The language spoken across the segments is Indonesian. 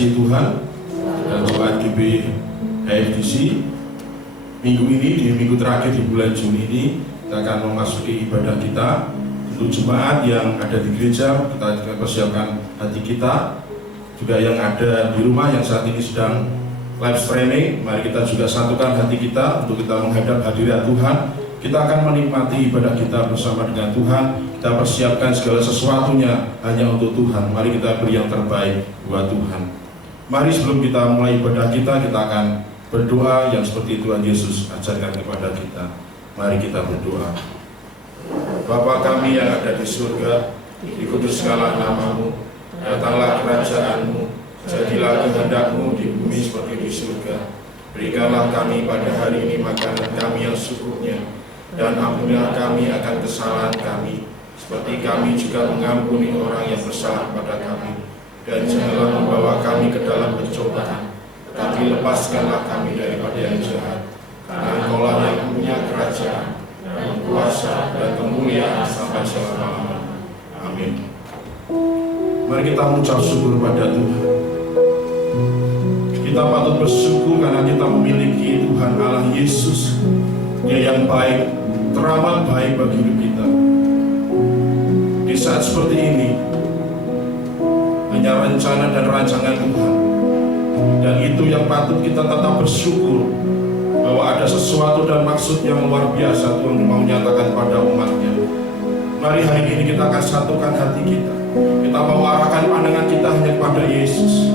kasih Tuhan dan Jemaat GB HFDC, minggu ini di minggu terakhir di bulan Juni ini kita akan memasuki ibadah kita. Untuk jemaat yang ada di gereja, kita juga persiapkan hati kita. Juga yang ada di rumah yang saat ini sedang live streaming, mari kita juga satukan hati kita untuk kita menghadap hadirat Tuhan. Kita akan menikmati ibadah kita bersama dengan Tuhan. Kita persiapkan segala sesuatunya hanya untuk Tuhan. Mari kita beri yang terbaik buat Tuhan. Mari sebelum kita mulai ibadah kita akan berdoa yang seperti Tuhan Yesus ajarkan kepada kita. Mari kita berdoa. Bapa kami yang ada di surga, dikuduskanlah nama-Mu, datanglah kerajaan-Mu, jadilah kehendak-Mu di bumi seperti di surga. Berikanlah kami pada hari ini makanan kami yang secukupnya, dan ampunilah kami akan kesalahan kami, seperti kami juga mengampuni orang yang bersalah pada kami. Dan janganlah membawa kami ke dalam pencobaan, tetapi lepaskanlah kami daripada yang jahat. Karena Engkau-lah yang punya kerajaan, dan kuasa, dan kemuliaan sampai selama-lamanya. Amin. Mari kita mengucap syukur pada Tuhan. Kita patut bersyukur karena kita memiliki Tuhan Allah Yesus, Dia yang baik, teramat baik bagi hidup kita. Di saat seperti ini, hanya rencana dan rancangan Tuhan, dan itu yang patut kita tetap bersyukur bahwa ada sesuatu dan maksud yang luar biasa Tuhan mau nyatakan pada umatnya. Mari hari ini kita akan satukan hati kita. Kita mau arahkan pandangan kita hanya kepada Yesus,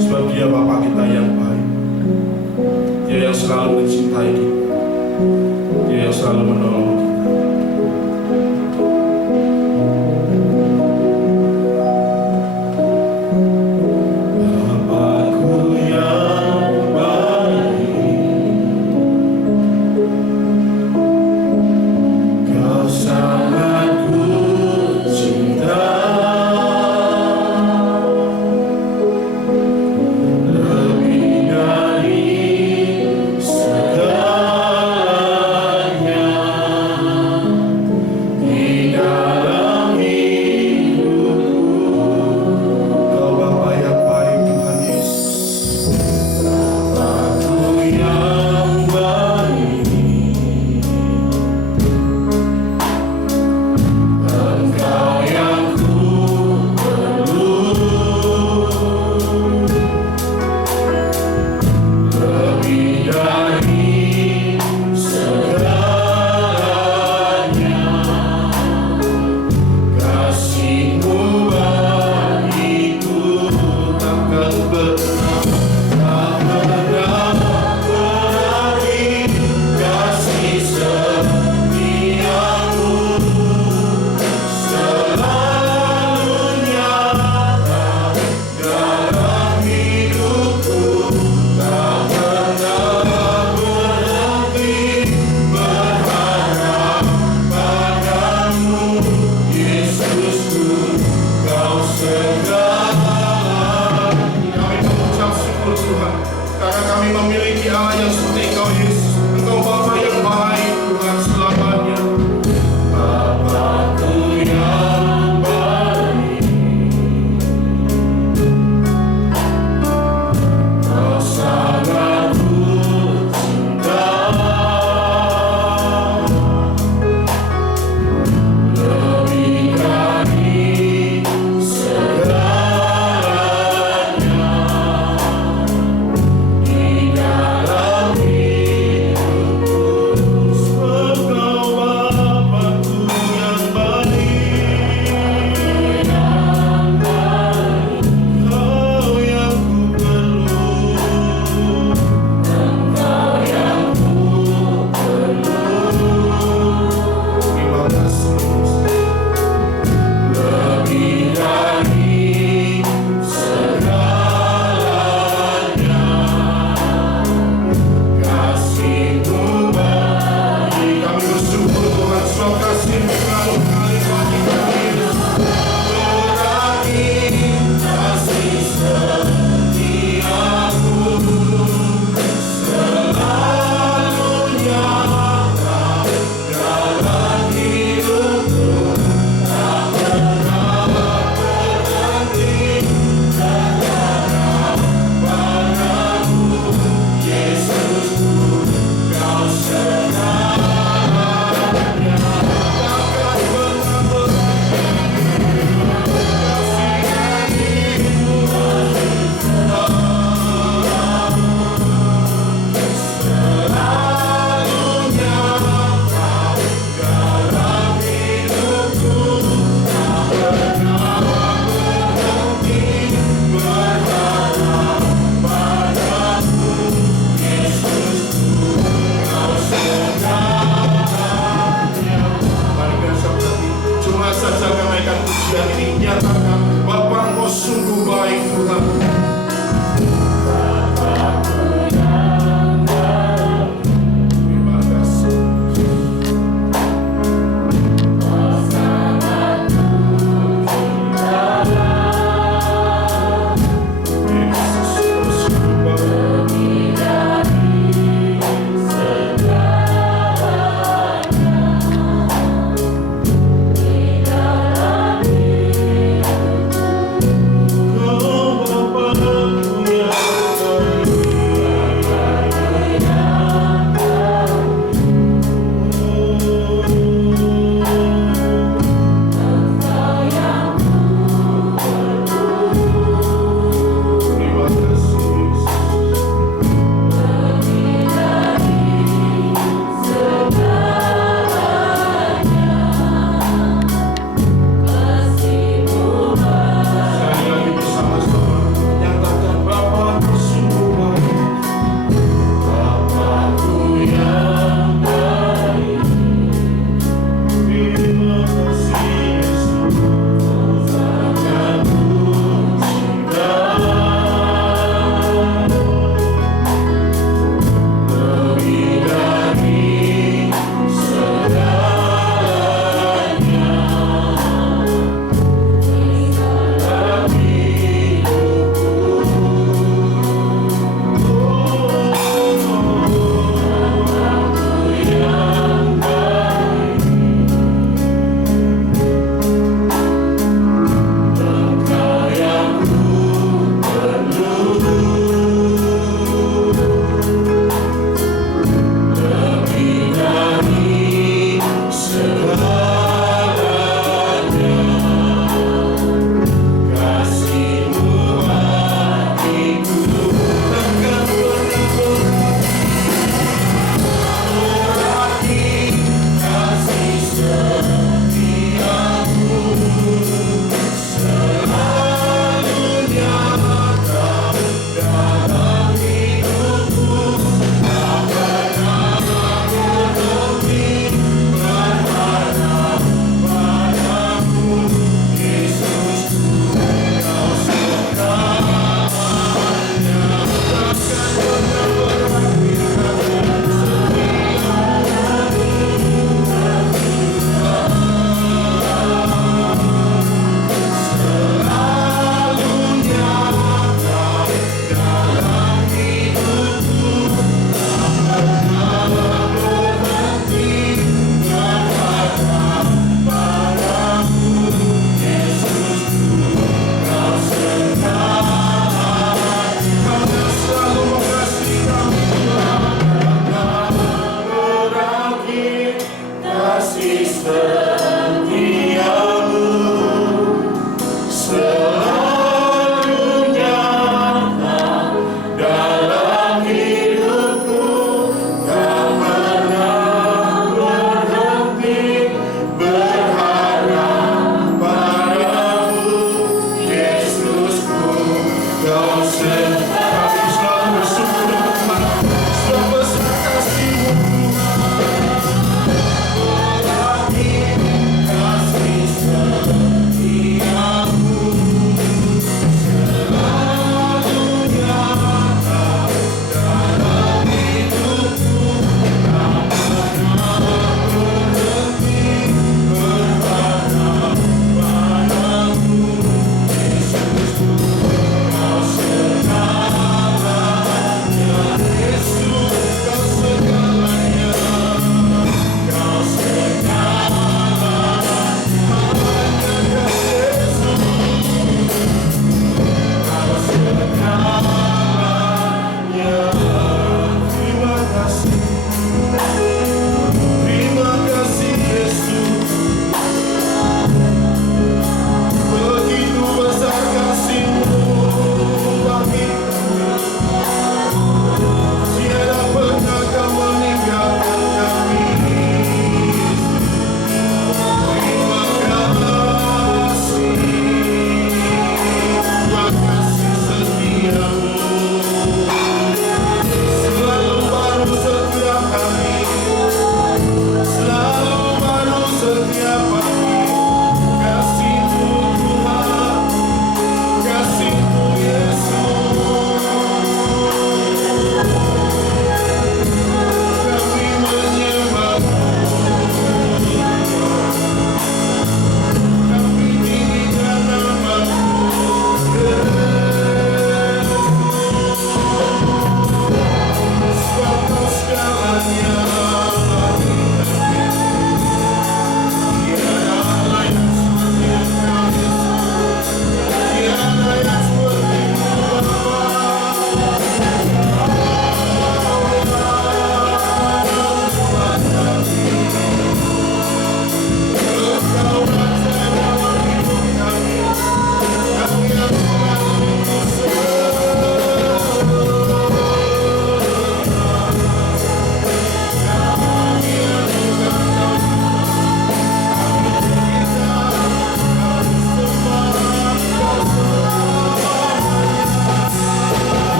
sebab Dia Bapa kita yang baik, Dia yang selalu mencintai kita, Dia yang selalu menolong kita.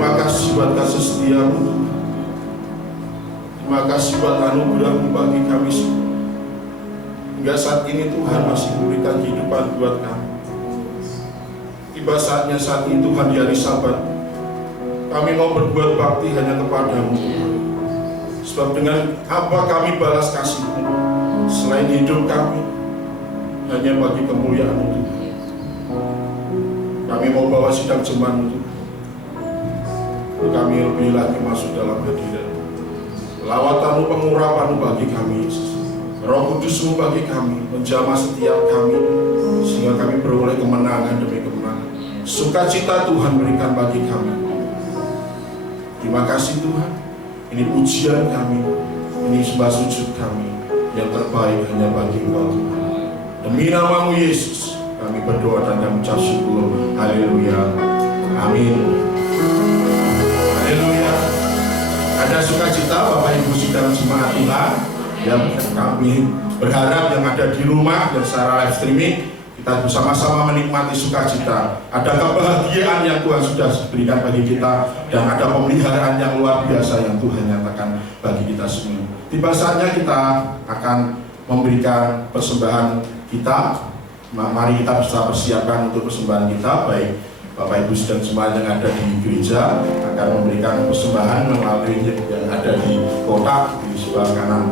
Terima kasih buat kasih setiamu Tuhan. Terima kasih buat anugerah-Mu bagi kami semua. Hingga saat ini Tuhan masih memberikan kehidupan buat kami. Tiba saatnya saat ini Tuhan di hari Sabat, kami mau berbuat bakti hanya kepada-Mu. Sebab dengan apa kami balas kasih-Mu selain hidup kami hanya bagi kemuliaan-Mu Tuhan. Kami mau bawa sidang jemaat-Mu Tuhan. Kami lebih lagi masuk dalam hadirat. Lawatan-Mu, pengurapan-Mu bagi kami Yesus. Roh Kudus-Mu bagi kami, menjamah setiap kami sehingga kami beroleh kemenangan demi kemenangan. Sukacita Tuhan berikan bagi kami. Terima kasih Tuhan. Ini pujian kami, ini sembah sujud kami yang terbaik hanya bagi Engkau Tuhan. Demi nama-Mu Yesus kami berdoa dan kami ucap syukur. Haleluya. Amin. Haleluya. Ada sukacita Bapak Ibu sidang jemaat Tuhan yang kami berharap yang ada di rumah dan secara live streaming kita bersama-sama menikmati sukacita. Ada kebahagiaan yang Tuhan sudah berikan bagi kita dan ada pemeliharaan yang luar biasa yang Tuhan nyatakan bagi kita semua. Tiba saatnya kita akan memberikan persembahan kita. Mari kita bisa persiapkan untuk persembahan kita, baik Bapak Ibu sedang jemaat yang ada di gereja akan memberikan persembahan melalui yang ada di kotak di sebelah kanan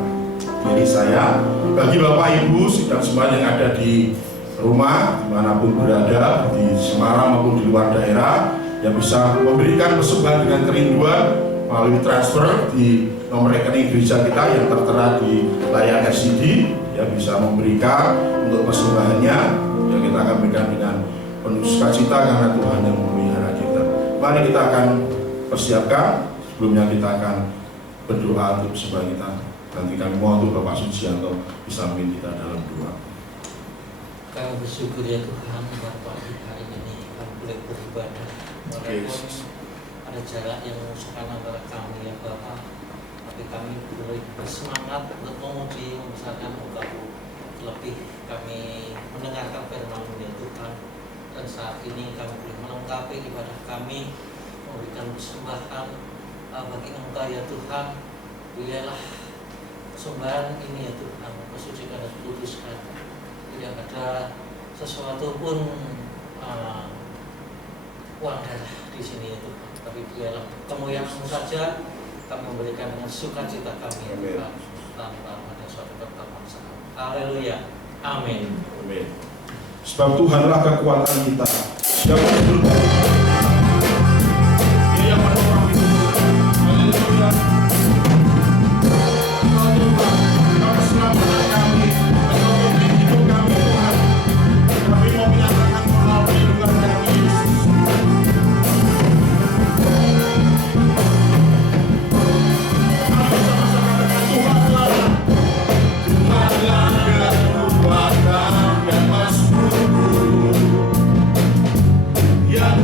kiri saya. Bagi Bapak Ibu sedang jemaat yang ada di rumah dimanapun berada di Semarang maupun di luar daerah yang bisa memberikan persembahan dengan kerinduan melalui transfer di nomor rekening gereja kita yang tertera di layar LCD, ya bisa memberikan untuk persembahannya yang kita akan berikan dengan penuh sukacita karena Tuhan yang memelihara kita. Mari kita akan persiapkan. Sebelumnya kita akan berdoa untuk persembahan kita. Nanti kami mohon untuk Bapak Sucianto bisa memimpin kita dalam doa. Kami bersyukur ya Tuhan pada pagi hari ini kami boleh beribadah walaupun ada jarak yang memisahkan antara kami ya Bapak, tapi kami boleh bersemangat untuk memuji membesarkan Engkau. Lebih kami mendengarkan firman-Mu ya Tuhan, dan saat ini kami boleh melengkapi ibadah kami, memberikan persembahan bagi Engkau ya Tuhan. Biarlah persembahan ini ya Tuhan Kau sucikan dan kuduskan. Tidak ada sesuatu pun uang darah di sini ya Tuhan, tapi biarlah kemuliaan-Mu saja kami memberikan dengan sukacita kami ya Tuhan, tanpa ada suatu keterpaksaan. Haleluya. Amin. Amin. Sebab Tuhanlah kekuatan kita. Siapa yang berbuat? Dia yang menolong hidup kita. Haleluya. Kau selamatkan kami. Kau memberi hidup kami Tuhan. Kami mau menyatakan bahwa perlindungan kami Yesus. Kami sama-sama dengan Tuhanlah. Tuhanlah kekuatan yang masuk yang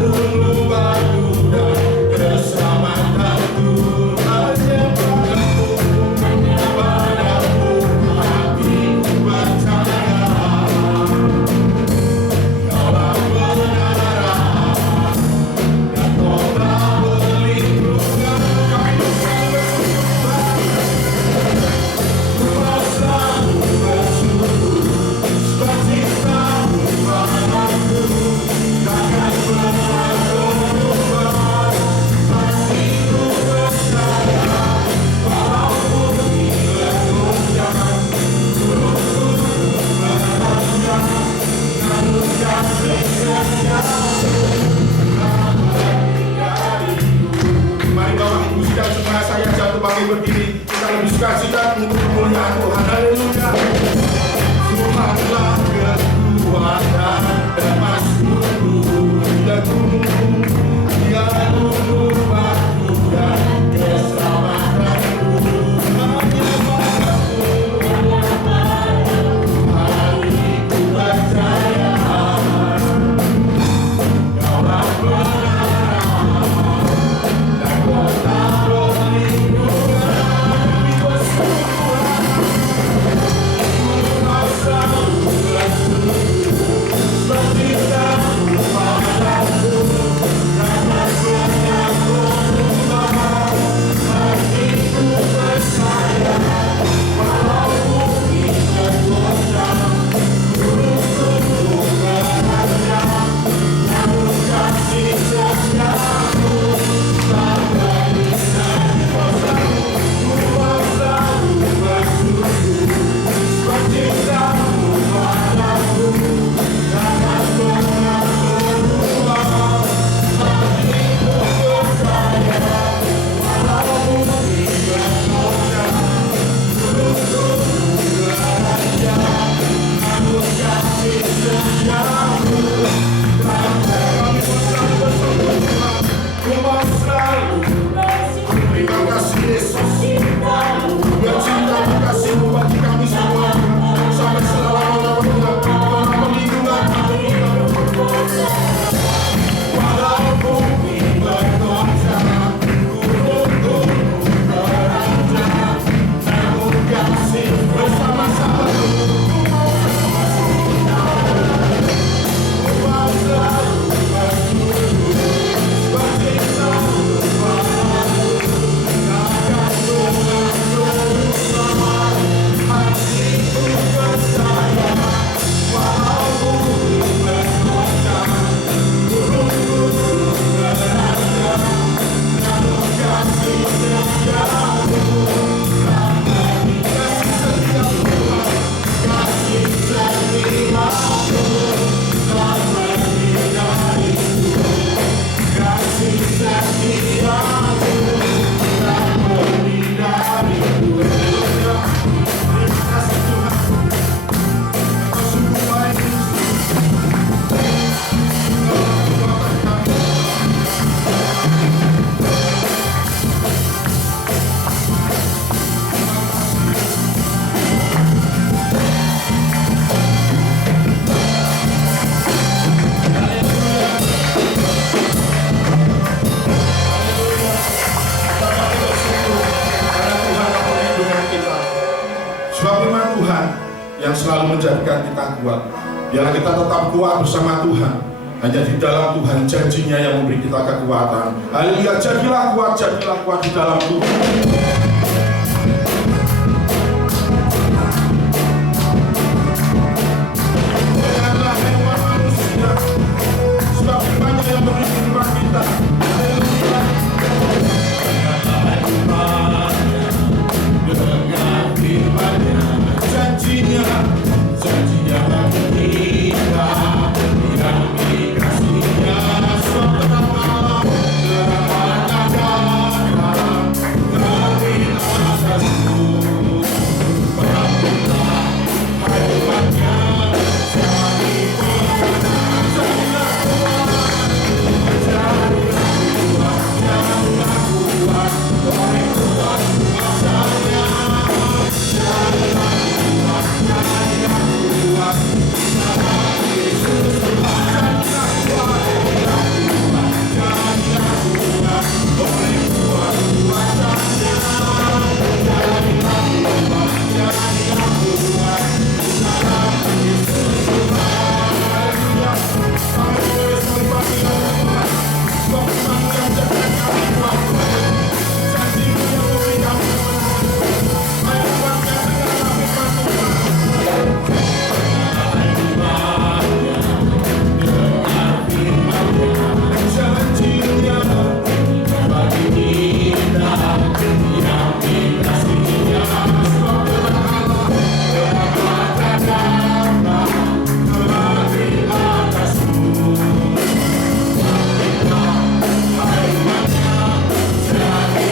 selalu menjadikan kita kuat. Biarlah kita tetap kuat bersama Tuhan. Hanya di dalam Tuhan janjinya yang memberi kita kekuatan. Haleluya, jadilah kuat di dalam Tuhan. Janganlah hewan manusia, sebab firman-Nya yang memberi kehidupan kita. Haleluya. Dengar firman-Nya, janjinya bagi kita yang dikasihinya. Sebab terang Allah, terang Allah dari atasku. Bangunlah, hai umatnya, jadi pemenang, jadilah kuat, oleh kuat kuasanya. Jadilah kuat, Yesus Tuhan, jadilah kuat, oleh kuat kuasanya. Jadilah kuat, Yesus Tuhan. Haleluya. Kami boleh sembah Tuhan, sebab Tuhan yang menjadikan kami kuat. Janji-Mu yang memberi kami kemenangan. Ayo kuatkan dengan kami Tuhan. Janjinya bagi kita yang dikasihinya. Sebab terang Allah, dari atasku. Hai umatnya, jadi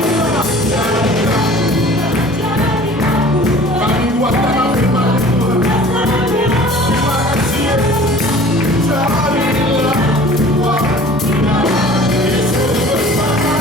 bersama-sama, jadilah kuat, kami kuat dalam firman Tuhan. Terima kasih Yesus. Jadilah kuat, Yesus bersama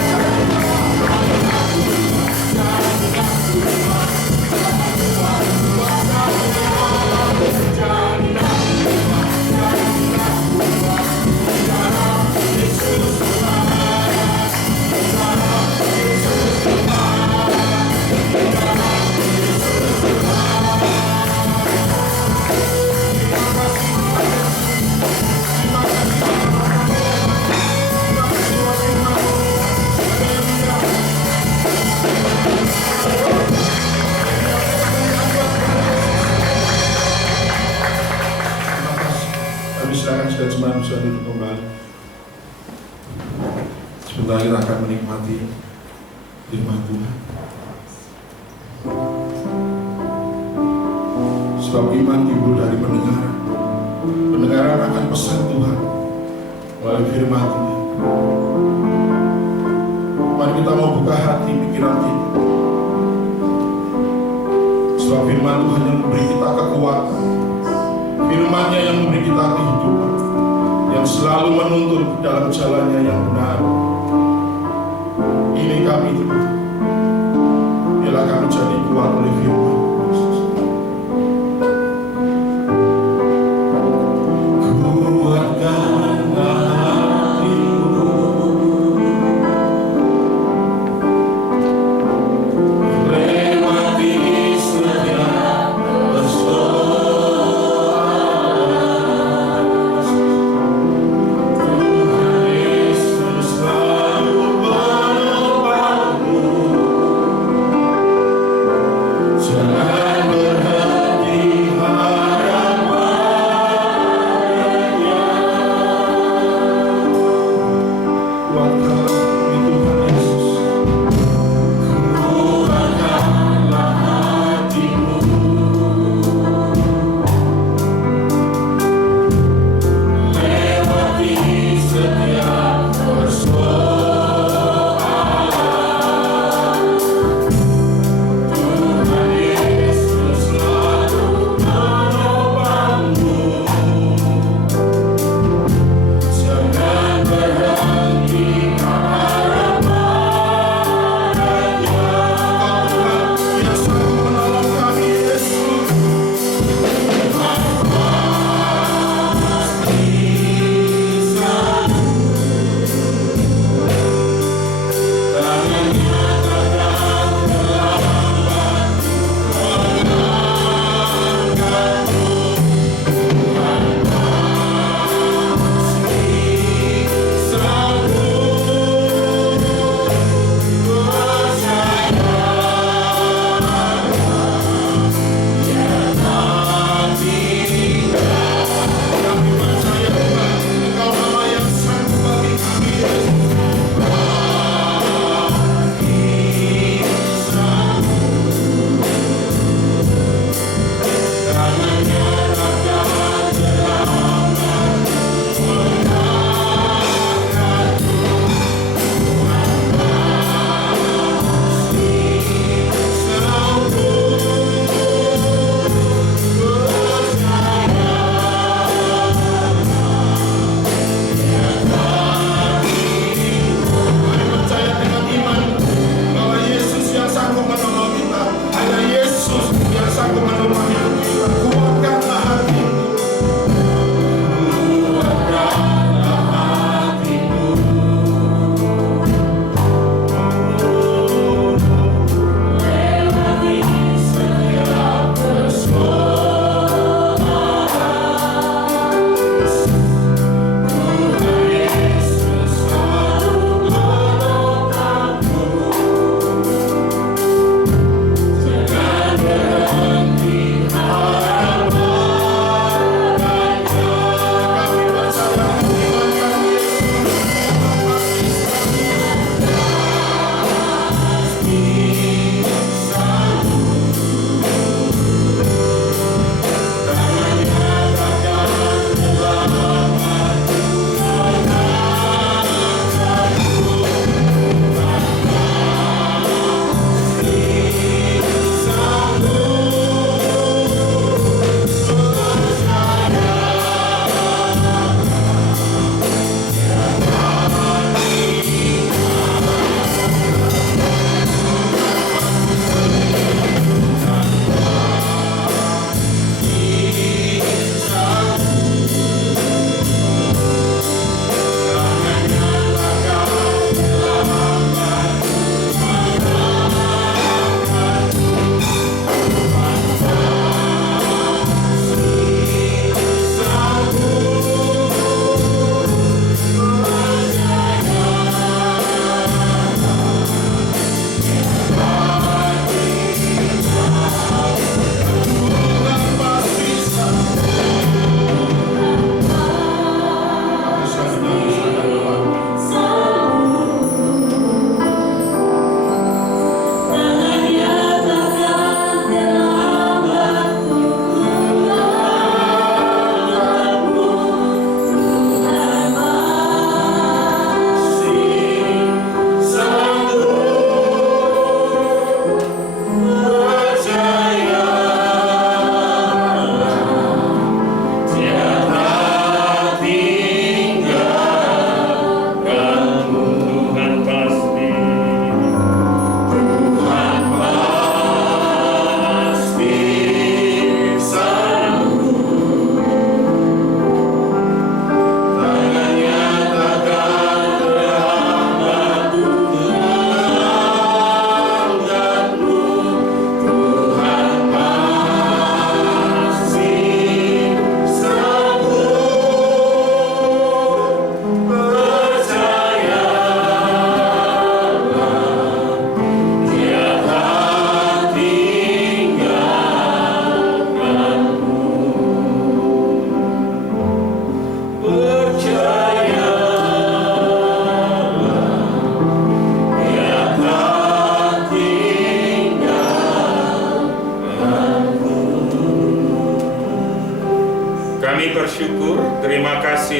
kami silakan sudah jemaat bisa duduk kembali. Sebentar kita akan menikmati firman Tuhan. Sebab iman timbul dari pendengaran. Pendengaran akan pesan Tuhan melalui firman Tuhan. Mari kita mau buka hati pikiran kita. Sebab firman Tuhan yang memberi kita kekuatan. Firman-Nya yang memberi kita kehidupan, yang selalu menuntun dalam jalannya yang benar. Ini kami Tuhan. Biarlah kami jadi kuat oleh firman Yesus. Kuatkanlah hatimu, lewati setiap persoalan. Tuhan Yesus selalu menopangmu.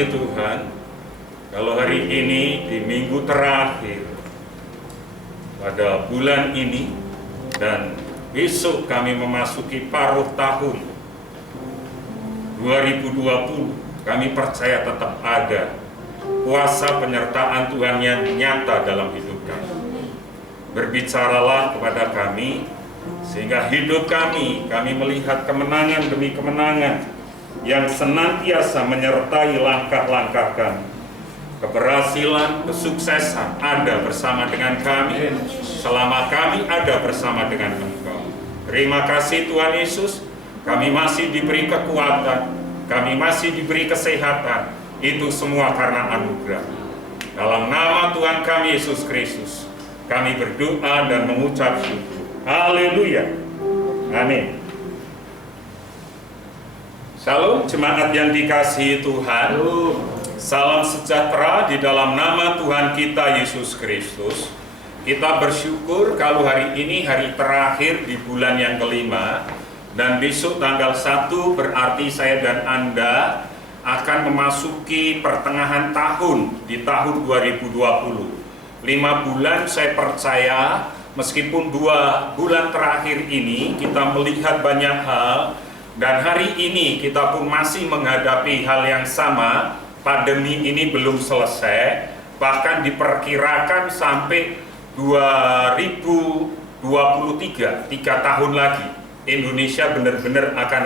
kasih Tuhan, kalau hari ini di minggu terakhir pada bulan ini dan besok kami memasuki paruh tahun 2020, kami percaya tetap ada kuasa penyertaan Tuhan yang nyata dalam hidup kami. Berbicaralah kepada kami, sehingga hidup kami melihat kemenangan demi kemenangan yang senantiasa menyertai langkah-langkah kami. Keberhasilan, kesuksesan ada bersama dengan kami, selama kami ada bersama dengan Engkau. Terima kasih Tuhan Yesus, kami masih diberi kekuatan, kami masih diberi kesehatan, itu semua karena anugerah. Dalam nama Tuhan kami Yesus Kristus, kami berdoa dan mengucap syukur. Haleluya. Amin. Shalom jemaat yang dikasihi Tuhan. Salam sejahtera di dalam nama Tuhan kita Yesus Kristus. Kita bersyukur kalau hari ini hari terakhir di bulan yang kelima, dan besok tanggal 1 berarti saya dan Anda akan memasuki pertengahan tahun di tahun 2020. 5 bulan saya percaya, meskipun 2 bulan terakhir ini kita melihat banyak hal, dan hari ini kita pun masih menghadapi hal yang sama. Pandemi ini belum selesai, bahkan diperkirakan sampai 2023, 3 tahun lagi Indonesia benar-benar akan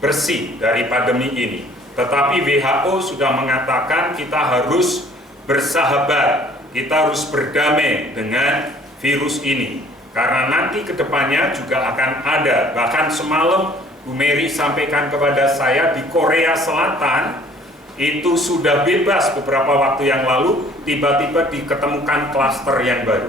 bersih dari pandemi ini. Tetapi WHO sudah mengatakan kita harus bersahabat, kita harus berdamai dengan virus ini, karena nanti kedepannya juga akan ada. Bahkan semalam Bu Mary sampaikan kepada saya, di Korea Selatan itu sudah bebas beberapa waktu yang lalu, tiba-tiba diketemukan klaster yang baru.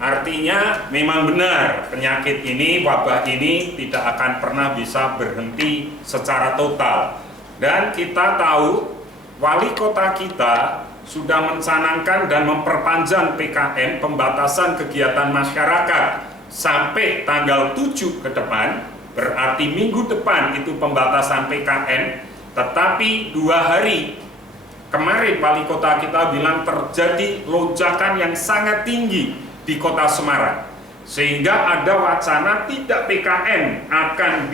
Artinya memang benar penyakit ini, wabah ini tidak akan pernah bisa berhenti secara total. Dan kita tahu wali kota kita sudah mencanangkan dan memperpanjang PKM, pembatasan kegiatan masyarakat, sampai tanggal 7 ke depan, berarti minggu depan itu pembatasan PKM. Tetapi 2 hari kemarin wali kota kita bilang terjadi lonjakan yang sangat tinggi di kota Semarang, sehingga ada wacana tidak PKM akan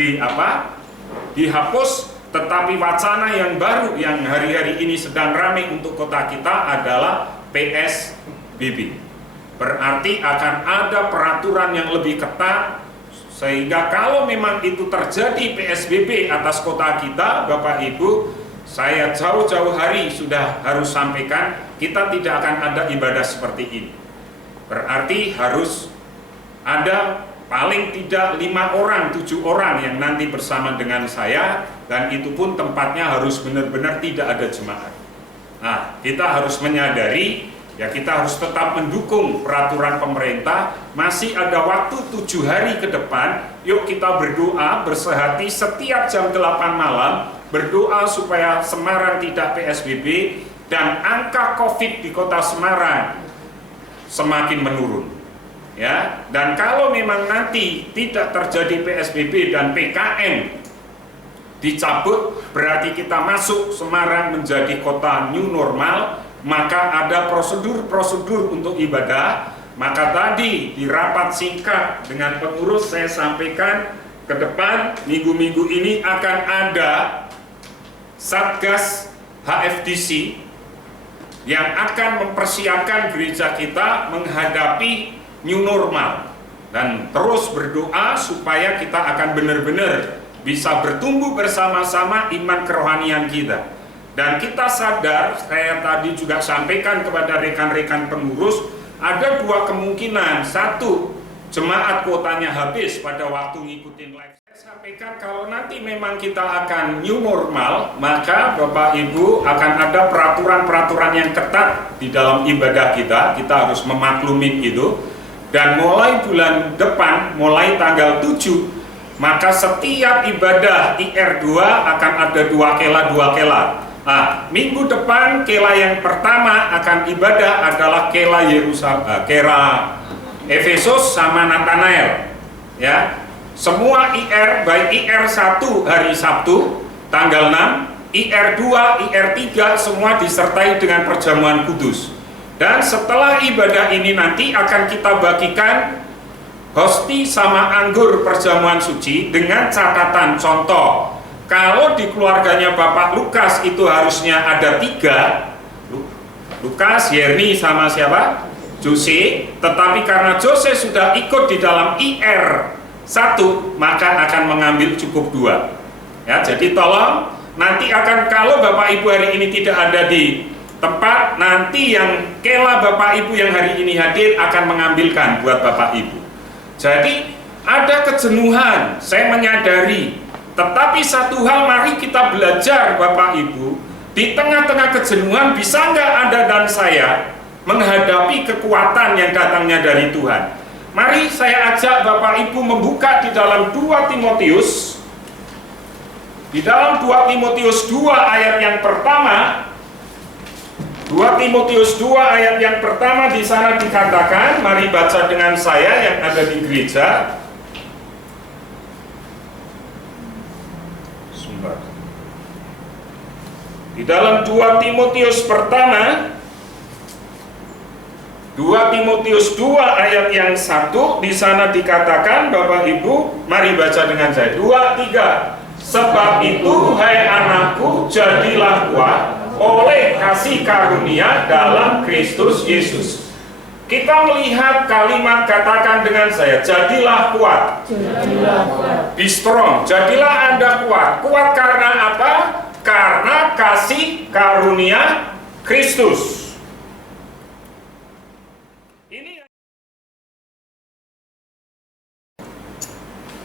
dihapus, tetapi wacana yang baru yang hari-hari ini sedang ramai untuk kota kita adalah PSBB. Berarti akan ada peraturan yang lebih ketat, sehingga kalau memang itu terjadi PSBB atas kota kita, Bapak Ibu, saya jauh-jauh hari sudah harus sampaikan, kita tidak akan ada ibadah seperti ini. Berarti harus ada paling tidak 5 orang, 7 orang yang nanti bersama dengan saya, dan itu pun tempatnya harus benar-benar tidak ada jemaat. Nah, kita harus menyadari, ya kita harus tetap mendukung peraturan pemerintah. Masih ada waktu 7 hari ke depan. Yuk kita berdoa bersehati setiap jam 8 malam, berdoa supaya Semarang tidak PSBB dan angka COVID di kota Semarang semakin menurun. Ya, dan kalau memang nanti tidak terjadi PSBB dan PKM dicabut, berarti kita masuk Semarang menjadi kota new normal. Maka ada prosedur-prosedur untuk ibadah. Maka tadi di rapat singkat dengan pengurus saya sampaikan, ke depan minggu-minggu ini akan ada Satgas HFDC yang akan mempersiapkan gereja kita menghadapi new normal, dan terus berdoa supaya kita akan benar-benar bisa bertumbuh bersama-sama iman kerohanian kita. Dan kita sadar, saya tadi juga sampaikan kepada rekan-rekan pengurus, ada 2 kemungkinan. 1, jemaat kuotanya habis pada waktu ngikutin live. Saya sampaikan kalau nanti memang kita akan new normal, maka Bapak Ibu akan ada peraturan-peraturan yang ketat di dalam ibadah kita. Kita harus memaklumin itu. Dan mulai bulan depan, mulai tanggal 7, maka setiap ibadah IR2 akan ada 2 kela. Nah, minggu depan kela yang pertama akan ibadah adalah kela Efesus sama Nathanael. Ya, semua IR, baik IR 1 hari Sabtu tanggal 6 IR2, IR3 semua disertai dengan perjamuan kudus. Dan setelah ibadah ini nanti akan kita bagikan hosti sama anggur perjamuan suci dengan catatan contoh. Kalau di keluarganya Bapak Lukas itu harusnya ada 3, Lukas, Yerni sama siapa? Jose. Tetapi karena Jose sudah ikut di dalam IR1, maka akan mengambil cukup 2. Ya, jadi tolong nanti akan, kalau Bapak Ibu hari ini tidak ada di tempat, nanti yang kela Bapak Ibu yang hari ini hadir akan mengambilkan buat Bapak Ibu. Jadi ada kejenuhan, saya menyadari. Tetapi satu hal, mari kita belajar Bapak Ibu, di tengah-tengah kejenuhan bisa nggak Anda dan saya menghadapi kekuatan yang datangnya dari Tuhan. Mari saya ajak Bapak Ibu membuka di dalam 2 Timotius. Di dalam 2 Timotius 2 ayat yang pertama, 2 Timotius 2 ayat yang pertama, di sana dikatakan, mari baca dengan saya yang ada di gereja. Di dalam 2 Timotius pertama, 2 Timotius 2 ayat yang 1, di sana dikatakan, Bapak Ibu, mari baca dengan saya. 2, 3. Sebab itu, hai anakku, jadilah kuat oleh kasih karunia dalam Kristus Yesus. Kita melihat kalimat, katakan dengan saya, jadilah kuat. Jadilah kuat. Be strong, jadilah Anda kuat. Kuat karena apa? Karena kasih karunia Kristus. Ini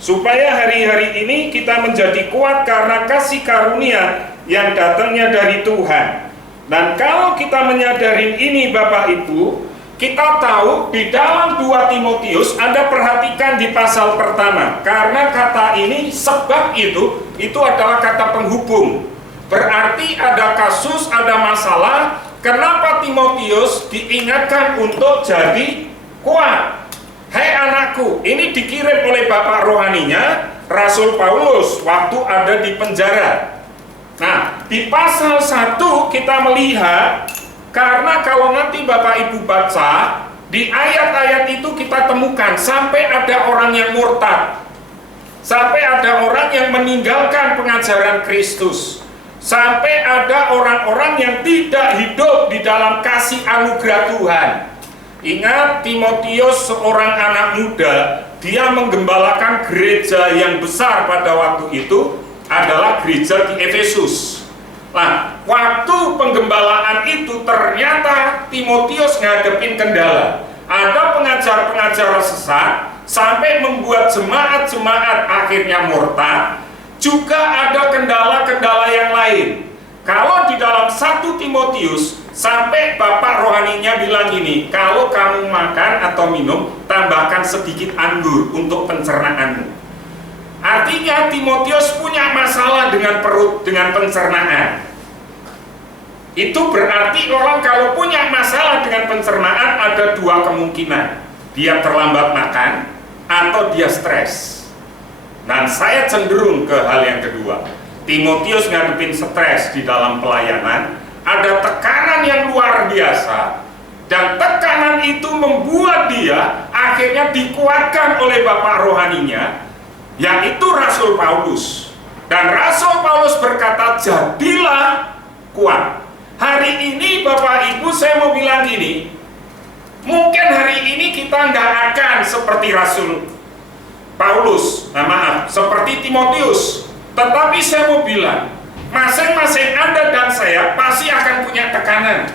supaya hari-hari ini kita menjadi kuat karena kasih karunia yang datangnya dari Tuhan. Dan kalau kita menyadari ini Bapak Ibu, kita tahu di dalam 2 Timotius, Anda perhatikan di pasal pertama, karena kata ini, sebab itu adalah kata penghubung. Berarti ada kasus, ada masalah, kenapa Timotius diingatkan untuk jadi kuat. Hai anakku, ini dikirim oleh bapak rohaninya, Rasul Paulus, waktu ada di penjara. Nah, di pasal 1 kita melihat, karena kalau nanti Bapak Ibu baca, di ayat-ayat itu kita temukan sampai ada orang yang murtad, sampai ada orang yang meninggalkan pengajaran Kristus, sampai ada orang-orang yang tidak hidup di dalam kasih anugerah Tuhan. Ingat, Timotius seorang anak muda, dia menggembalakan gereja yang besar pada waktu itu, adalah gereja di Efesus. Nah, waktu penggembalaan itu ternyata Timotius ngadepin kendala. Ada pengajar-pengajar sesat sampai membuat jemaat-jemaat akhirnya murtad. Juga ada kendala-kendala yang lain. Kalau di dalam 1 Timotius sampai bapak rohaninya bilang gini, kalau kamu makan atau minum, tambahkan sedikit anggur untuk pencernaanmu. Artinya Timotius punya masalah dengan perut, dengan pencernaan. Itu berarti orang kalau punya masalah dengan pencernaan ada 2 kemungkinan. Dia terlambat makan atau dia stres. Dan saya cenderung ke hal yang kedua. Timotius ngadepin stres di dalam pelayanan, ada tekanan yang luar biasa, dan tekanan itu membuat dia akhirnya dikuatkan oleh bapak rohaninya, yaitu Rasul Paulus. Dan Rasul Paulus berkata, jadilah kuat. Hari ini Bapak Ibu saya mau bilang gini, mungkin hari ini kita nggak akan seperti Rasul Paulus, seperti Timotius. Tetapi saya mau bilang, masing-masing Anda dan saya pasti akan punya tekanan.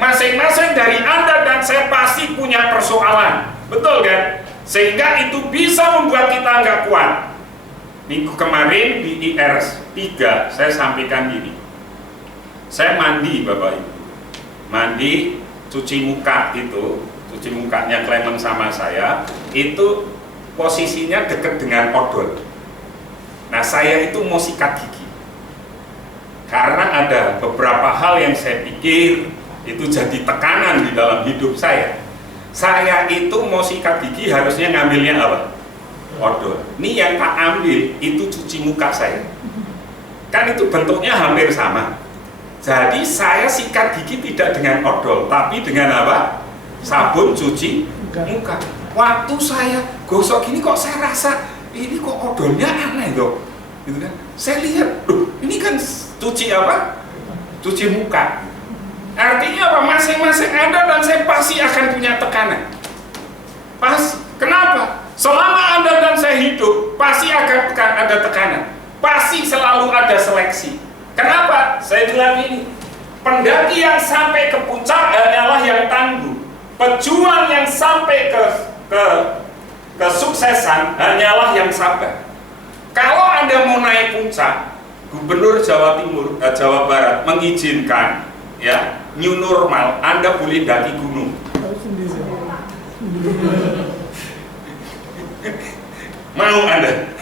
Masing-masing dari Anda dan saya pasti punya persoalan. Betul kan? Sehingga itu bisa membuat kita nggak kuat. Minggu kemarin di IR3 saya sampaikan gini, saya mandi Bapak Ibu, mandi, cuci muka itu, cuci mukanya Clement sama saya, itu posisinya dekat dengan odol. Nah saya itu mau sikat gigi, karena ada beberapa hal yang saya pikir itu jadi tekanan di dalam hidup saya. Saya itu mau sikat gigi harusnya ngambilnya apa? Odol. Ini yang tak ambil itu cuci muka saya. kan itu bentuknya hampir sama. Jadi saya sikat gigi tidak dengan odol, tapi dengan apa? Sabun cuci muka. Waktu saya gosok gini kok saya rasa ini kok odolnya aneh loh, gitu kan? Saya lihat, ini kan cuci apa? Cuci muka. Artinya apa? Masing-masing Anda dan saya pasti akan punya tekanan. Pasti. Kenapa? Selama Anda dan saya hidup, pasti akan ada tekanan. Pasti selalu ada seleksi. Kenapa? Saya bilang ini, pendaki yang sampai ke puncak hanyalah yang tangguh. Pejuang yang sampai ke kesuksesan hanyalah yang sabar. Kalau Anda mau naik puncak, Gubernur Jawa Timur, Jawa Barat mengizinkan, ya, new normal, Anda boleh daki gunung. Mau Anda?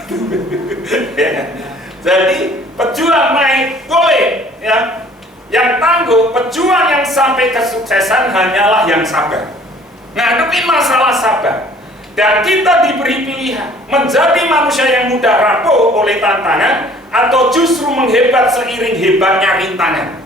Jadi pejuang naik boleh, ya. Yang tangguh, pejuang yang sampai kesuksesan hanyalah yang sabar. Ngadepin masalah sabar. Dan kita diberi pilihan menjadi manusia yang mudah rapuh oleh tantangan atau justru menghebat seiring hebatnya rintangan.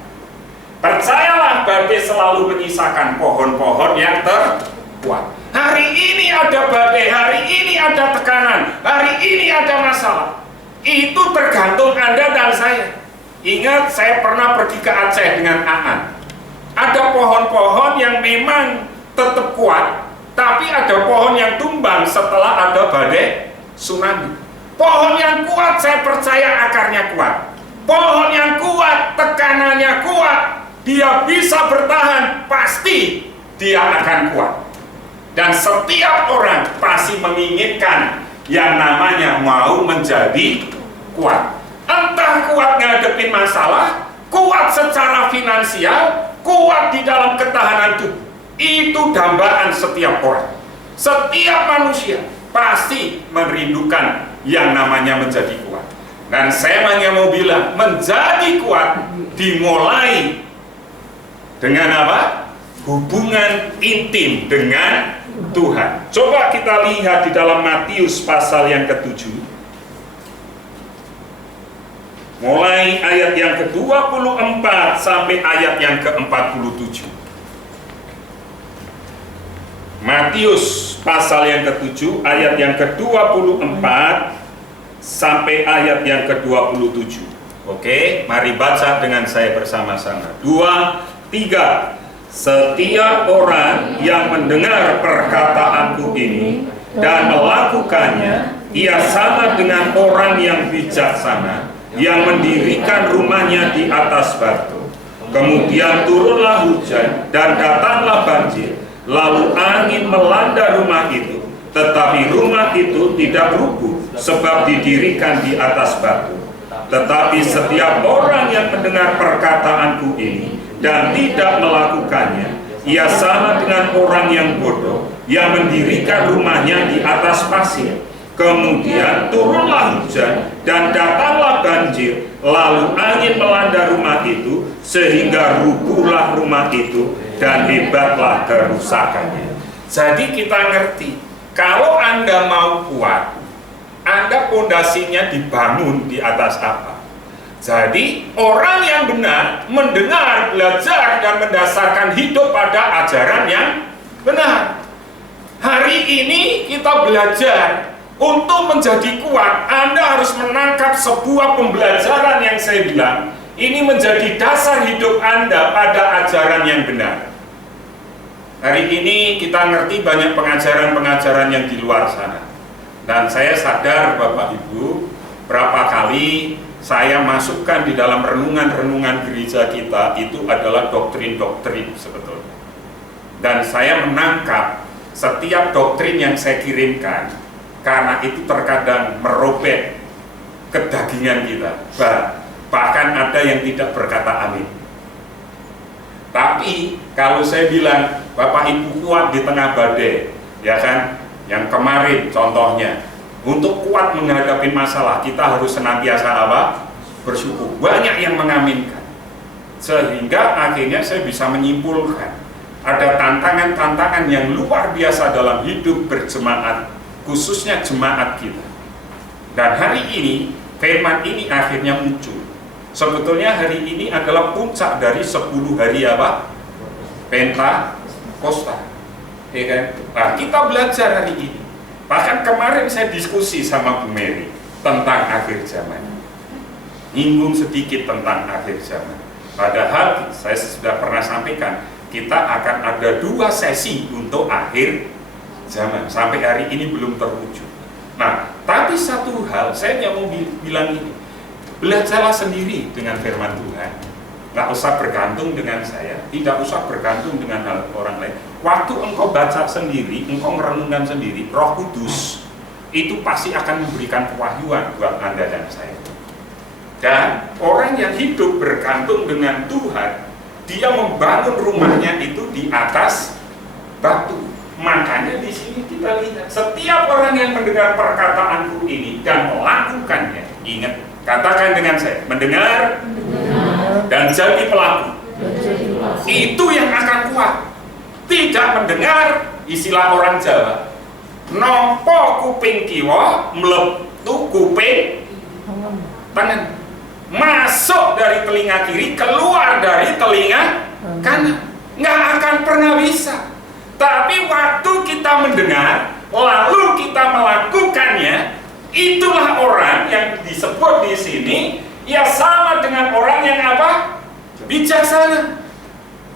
Percayalah, badai selalu menyisakan pohon-pohon yang terkuat. Hari ini ada badai, hari ini ada tekanan, hari ini ada masalah. Itu tergantung Anda dan saya. Ingat, saya pernah pergi ke Aceh dengan Aan. Ada pohon-pohon yang memang tetap kuat, tapi ada pohon yang tumbang setelah ada badai tsunami. Pohon yang kuat saya percaya akarnya kuat. Pohon yang kuat, tekanannya kuat, dia bisa bertahan, pasti dia akan kuat. Dan setiap orang pasti menginginkan yang namanya mau menjadi kuat. Entah kuat ngadepin masalah, kuat secara finansial, kuat di dalam ketahanan tubuh. Itu dambaan setiap orang. Setiap manusia pasti merindukan yang namanya menjadi kuat. Dan saya hanya mau bilang, menjadi kuat dimulai dengan apa? Hubungan intim dengan Tuhan. Coba kita lihat di dalam Matius pasal yang ke-7. Mulai ayat yang ke-24 sampai ayat yang ke-47. Matius pasal yang ke-7 ayat yang ke-24 sampai ayat yang ke-27. Oke, mari baca dengan saya bersama-sama. 2, 3. Setiap orang yang mendengar perkataanku ini dan melakukannya, ia sama dengan orang yang bijaksana yang mendirikan rumahnya di atas batu. Kemudian turunlah hujan dan datanglah banjir, lalu angin melanda rumah itu, tetapi rumah itu tidak rubuh sebab didirikan di atas batu. Tetapi setiap orang yang mendengar perkataanku ini dan tidak melakukannya, ia sama dengan orang yang bodoh yang mendirikan rumahnya di atas pasir. Kemudian turunlah hujan dan datanglah banjir, lalu angin melanda rumah itu sehingga rubuhlah rumah itu dan hebatlah kerusakannya. Jadi kita ngerti, kalau Anda mau kuat, Anda pondasinya dibangun di atas apa? Jadi orang yang benar mendengar, belajar dan mendasarkan hidup pada ajaran yang benar. Hari ini kita belajar. Untuk menjadi kuat, Anda harus menangkap sebuah pembelajaran yang saya bilang, ini menjadi dasar hidup Anda pada ajaran yang benar. Hari ini kita ngerti banyak pengajaran-pengajaran yang di luar sana. Dan saya sadar Bapak Ibu, berapa kali saya masukkan di dalam renungan-renungan gereja kita, itu adalah doktrin-doktrin sebetulnya. Dan saya menangkap setiap doktrin yang saya kirimkan, karena itu terkadang merobek kedagingan kita. Bahkan ada yang tidak berkata amin. Tapi kalau saya bilang Bapak Ibu kuat di tengah badai, ya kan? Yang kemarin contohnya, untuk kuat menghadapi masalah kita harus senantiasa apa? Bersyukur. Banyak yang mengaminkan. Sehingga akhirnya saya bisa menyimpulkan ada tantangan-tantangan yang luar biasa dalam hidup berjemaat, khususnya jemaat kita. Dan hari ini firman ini akhirnya muncul. Sebetulnya hari ini adalah puncak dari 10 hari apa? Pentakosta. Ya kan? Nah, kita belajar hari ini. Bahkan kemarin saya diskusi sama Bu Mary tentang akhir zaman. Nyinggung sedikit tentang akhir zaman. Padahal saya sudah pernah sampaikan, kita akan ada 2 sesi untuk akhir zaman. Sampai hari ini belum terwujud. Nah, tapi satu hal saya yang mau bilang ini, belajarlah sendiri dengan firman Tuhan. Nggak usah bergantung dengan saya, tidak usah bergantung dengan hal orang lain. Waktu engkau baca sendiri, engkau merenungkan sendiri, Roh Kudus itu pasti akan memberikan kewahyuan buat Anda dan saya. Dan orang yang hidup bergantung dengan Tuhan, dia membangun rumahnya itu di atas batu. Makanya di sini kita lihat, setiap orang yang mendengar perkataanku ini dan melakukannya, ingat, katakan dengan saya, mendengar dan jadi pelaku. Itu yang akan kuat. Tidak mendengar, istilah orang Jawa, nompo kuping kiwa, meletu kuping tangan. Masuk dari telinga kiri, keluar dari telinga kanan. Nggak akan pernah bisa. Tapi waktu kita mendengar, lalu kita melakukannya, itulah orang yang disebut di sini, ya sama dengan orang yang apa? Bijaksana.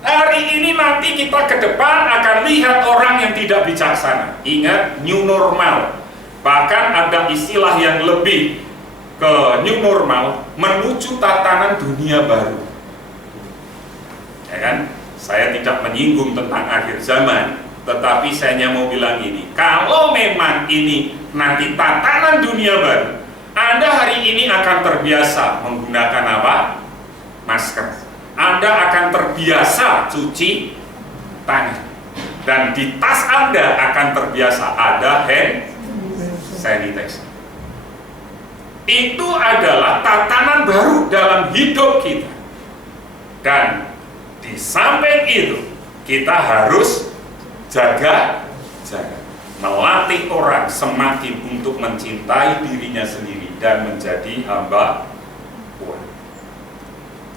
Hari ini nanti kita ke depan akan lihat orang yang tidak bijaksana. Ingat, new normal. Bahkan ada istilah yang lebih ke new normal, menuju tatanan dunia baru. Ya kan? Saya tidak menyinggung tentang akhir zaman, tetapi saya hanya mau bilang ini, kalau memang ini nanti tatanan dunia baru, Anda hari ini akan terbiasa menggunakan apa? Masker. Anda akan terbiasa cuci tangan. Dan di tas Anda akan terbiasa ada hand sanitizer. Itu adalah tatanan baru dalam hidup kita. Dan di samping itu, kita harus jaga, melatih orang semakin untuk mencintai dirinya sendiri dan menjadi hamba Tuhan.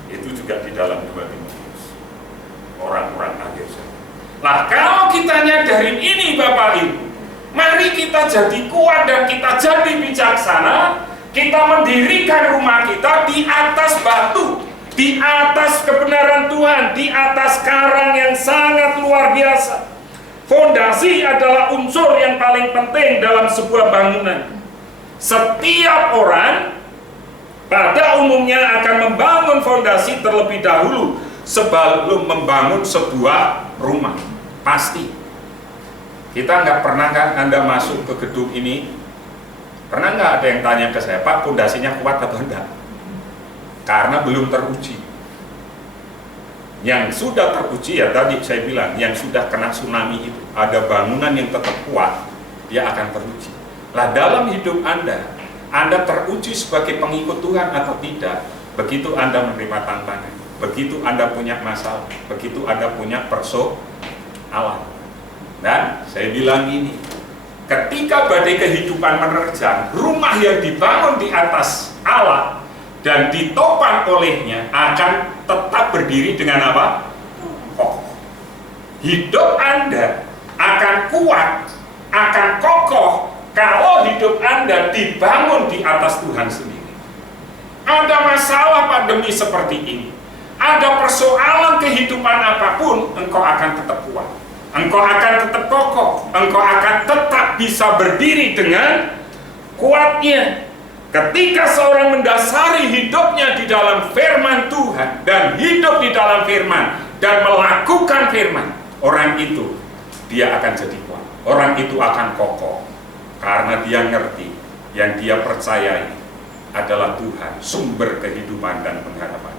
Itu juga di dalam 2 Timotius. Orang-orang akhir zaman. Nah, kalau kita nyadarin ini Bapak Ibu, mari kita jadi kuat dan kita jadi bijaksana. Kita mendirikan rumah kita di atas batu, di atas kebenaran Tuhan, di atas karang yang sangat luar biasa. Fondasi adalah unsur yang paling penting dalam sebuah bangunan. Setiap orang pada umumnya akan membangun fondasi terlebih dahulu sebelum membangun sebuah rumah. Pasti. Kita nggak pernah kan Anda masuk ke gedung ini, pernah nggak ada yang tanya ke saya, Pak, fondasinya kuat atau enggak? Karena belum teruji. Yang sudah teruji, ya tadi saya bilang, yang sudah kena tsunami itu, ada bangunan yang tetap kuat, dia akan teruji. Lah dalam hidup Anda teruji sebagai pengikut Tuhan atau tidak, begitu Anda menerima tantangan, begitu Anda punya masalah, begitu Anda punya persoalan. Dan saya bilang ini, ketika badai kehidupan menerjang, rumah yang dibangun di atas Allah dan ditopang olehnya akan tetap berdiri dengan apa? Kokoh. Hidup Anda akan kuat, akan kokoh kalau hidup Anda dibangun di atas Tuhan sendiri. Ada masalah pandemi seperti ini, ada persoalan kehidupan apapun, engkau akan tetap kuat. Engkau akan tetap kokoh, engkau akan tetap bisa berdiri dengan kuatnya. Ketika seorang mendasari hidupnya di dalam firman Tuhan dan hidup di dalam firman dan melakukan firman, orang itu dia akan jadi kuat. Orang itu akan kokoh karena dia ngerti yang dia percayai adalah Tuhan, sumber kehidupan dan pengharapan.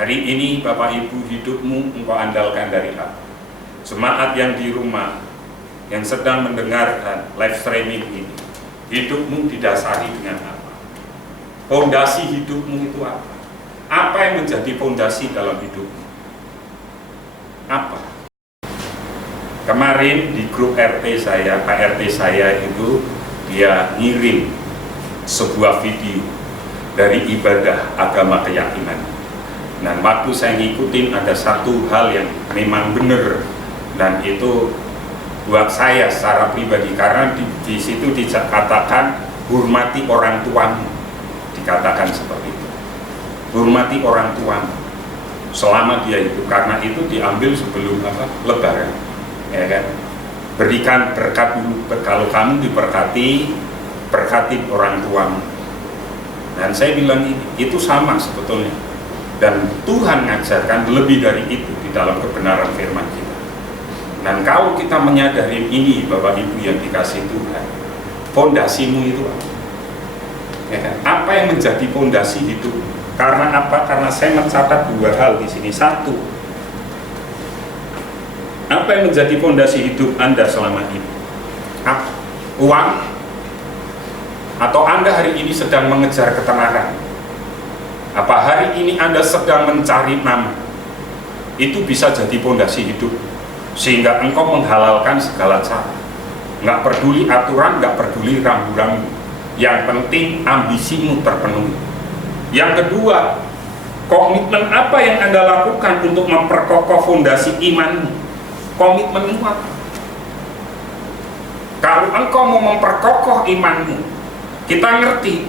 Hari ini Bapak Ibu, hidupmu engkau andalkan dari apa? Jemaat yang di rumah, yang sedang mendengarkan live streaming ini, hidupmu didasari dengan apa? Fondasi hidupmu itu apa? Apa yang menjadi fondasi dalam hidupmu? Apa? Kemarin di grup RT saya, Pak RT saya itu, dia ngirim sebuah video dari ibadah agama keyakinan. Dan waktu saya ngikutin ada satu hal yang memang benar, dan itu buat saya secara pribadi, karena di situ dikatakan hormati orang tuamu, dikatakan seperti itu, hormati orang tuamu selama dia hidup, karena itu diambil sebelum Lebaran, ya kan? Berikan berkat dulu, kalau kamu diberkati, berkati orang tuamu. Dan saya bilang itu sama sebetulnya, dan Tuhan ngajarkan lebih dari itu di dalam kebenaran firman kita. Dan kalau kita menyadari ini, Bapak Ibu yang dikasih Tuhan, fondasimu itu apa? Ya kan? Apa yang menjadi fondasi hidup? Karena apa? Karena saya mencatat dua hal di sini. Satu, apa yang menjadi fondasi hidup Anda selama ini? Apa? Uang? Atau Anda hari ini sedang mengejar ketenaran? Apa hari ini Anda sedang mencari nama? Itu bisa jadi fondasi hidup, sehingga engkau menghalalkan segala cara. Nggak peduli aturan, nggak peduli rambu-rambu. Yang penting ambisimu terpenuhi. Yang kedua, komitmen apa yang Anda lakukan untuk memperkokoh fondasi imanmu? Komitmenmu apa? Kalau engkau mau memperkokoh imanmu, kita ngerti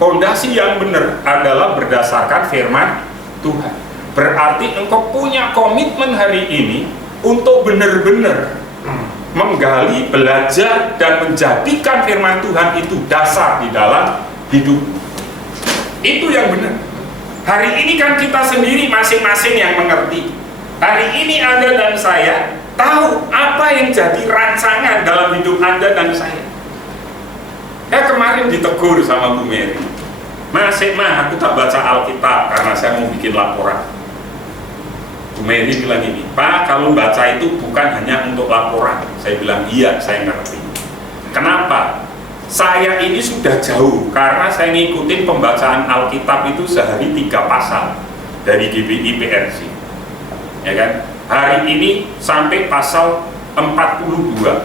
fondasi yang benar adalah berdasarkan firman Tuhan. Berarti engkau punya komitmen hari ini untuk benar-benar menggali, belajar, dan menjadikan firman Tuhan itu dasar di dalam hidup. Itu yang benar. Hari ini kan kita sendiri masing-masing yang mengerti. Hari ini Anda dan saya tahu apa yang jadi rancangan dalam hidup Anda dan saya. Kemarin ditegur sama Bu Mary, aku tak baca Alkitab karena saya mau bikin laporan. Bu Mary bilang ini, Pak, kalau baca itu bukan hanya untuk laporan. Saya bilang, iya, saya ngerti. Kenapa? Saya ini sudah jauh, karena saya ngikutin pembacaan Alkitab itu sehari 3 pasal dari GBI PRC, ya kan? Hari ini sampai pasal 42.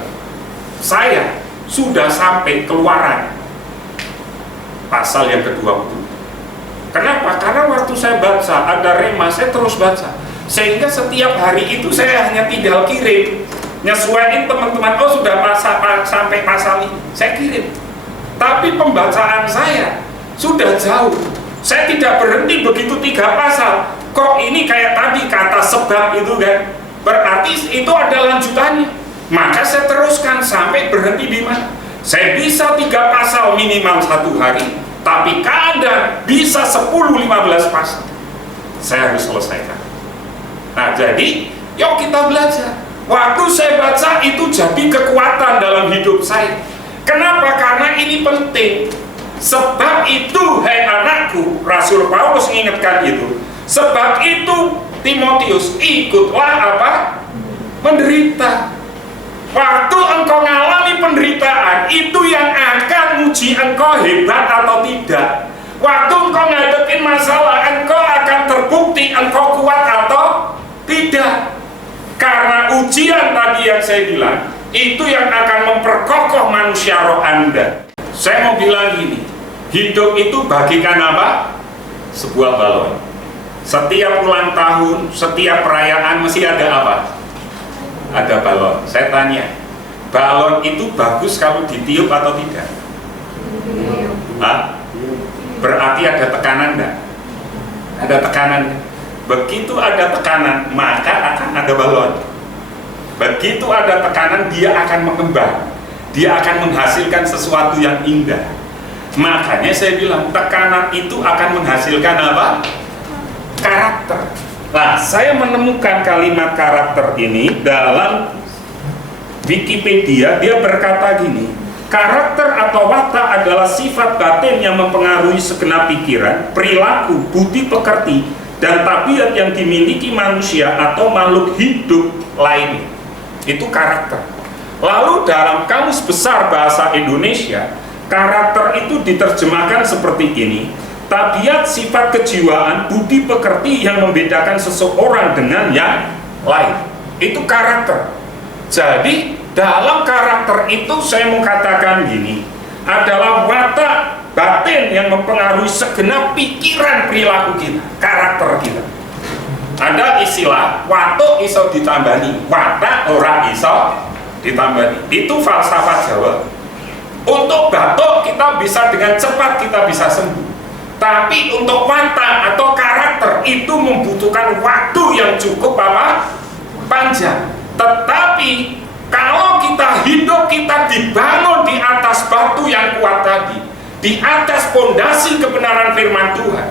Saya sudah sampai Keluaran pasal yang kedua. Kenapa? Karena waktu saya baca ada rema, saya terus baca, sehingga setiap hari itu saya hanya tinggal kirim, nyesuaiin teman-teman, oh sudah sampai pasal ini, saya kirim. Tapi pembacaan saya sudah jauh, saya tidak berhenti begitu 3 pasal. Kok ini kayak tadi kata sebab itu kan, berarti itu ada lanjutannya. Maka saya teruskan sampai berhenti di mana? Saya bisa 3 pasal minimal 1 hari, tapi kadang bisa 10-15 pasal saya harus selesaikan. Nah, jadi yuk kita belajar. Waktu saya baca itu jadi kekuatan dalam hidup saya. Kenapa? Karena ini penting. Sebab itu, hai anakku, Rasul Paulus mengingatkan itu. Sebab itu, Timotius, ikutlah apa? Menderita. Waktu engkau mengalami penderitaan, itu yang akan uji engkau hebat atau tidak. Waktu engkau ngadepin masalah, engkau akan terbukti engkau kuat atau tidak. Karena ujian tadi yang saya bilang, itu yang akan memperkokoh manusia roh Anda. Saya mau bilang gini, hidup itu bagikan apa? Sebuah balon. Setiap ulang tahun, setiap perayaan mesti ada apa? Ada balon. Saya tanya, balon itu bagus kalau ditiup atau tidak? Hah? Berarti ada tekanan enggak? Ada tekanan. Begitu ada tekanan, maka akan ada balon. Begitu ada tekanan, dia akan mengembang. Dia akan menghasilkan sesuatu yang indah. Makanya saya bilang, tekanan itu akan menghasilkan apa? Karakter. Nah, saya menemukan kalimat karakter ini dalam Wikipedia. Dia berkata gini, karakter atau watak adalah sifat batin yang mempengaruhi segenap pikiran, perilaku, budi pekerti, dan tabiat yang dimiliki manusia atau makhluk hidup lainnya. Itu karakter. Lalu dalam Kamus Besar Bahasa Indonesia, karakter itu diterjemahkan seperti ini: tabiat, sifat kejiwaan, budi pekerti yang membedakan seseorang dengan yang lain. Itu karakter. Jadi dalam karakter itu saya mau katakan gini, adalah watak batin yang mempengaruhi segenap pikiran perilaku kita, karakter kita. Ada istilah watuk iso ditambani, watak ora iso ditambani. Itu falsafah Jawa. Untuk batuk kita bisa dengan cepat kita bisa sembuh. Tapi untuk watak atau karakter itu membutuhkan waktu yang cukup panjang. Tetapi kalau kita hidup kita dibangun di atas batu yang kuat tadi, di atas fondasi kebenaran firman Tuhan,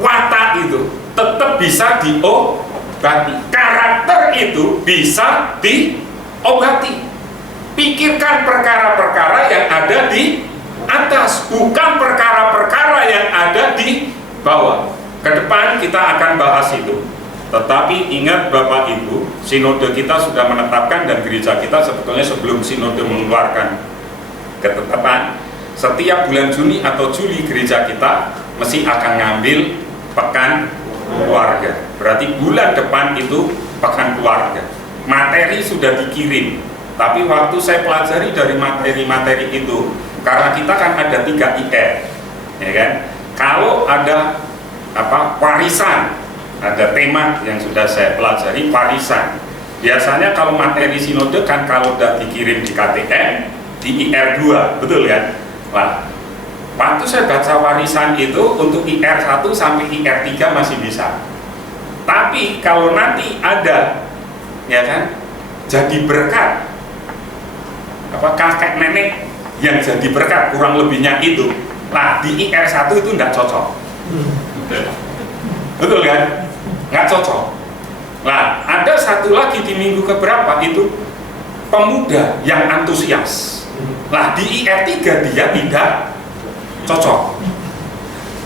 watak itu tetap bisa diobati, karakter itu bisa diobati. Pikirkan perkara-perkara yang ada di atas, bukan perkara-perkara yang ada di bawah. Ke depan kita akan bahas itu. Tetapi ingat Bapak Ibu, sinode kita sudah menetapkan dan gereja kita sebetulnya sebelum sinode mengeluarkan ketetapan, setiap bulan Juni atau Juli gereja kita mesti akan ngambil pekan keluarga. Berarti bulan depan itu pekan keluarga. Materi sudah dikirim, tapi waktu saya pelajari dari materi-materi itu, karena kita kan ada 3 IR, ya kan? Kalau ada warisan, ada tema yang sudah saya pelajari, warisan. Biasanya kalau materi sinode kan kalau udah dikirim di KTM, di IR 2, betul kan? Nah, waktu saya baca warisan itu untuk IR 1 sampai IR 3 masih bisa. Tapi kalau nanti ada, ya kan, jadi berkat, kakek nenek yang jadi berkat kurang lebihnya itu, nah di IR 1 itu enggak cocok. Betul kan? Nggak cocok. Nah, ada satu lagi di minggu keberapa itu pemuda yang antusias. Nah, di IR 3 dia tidak cocok.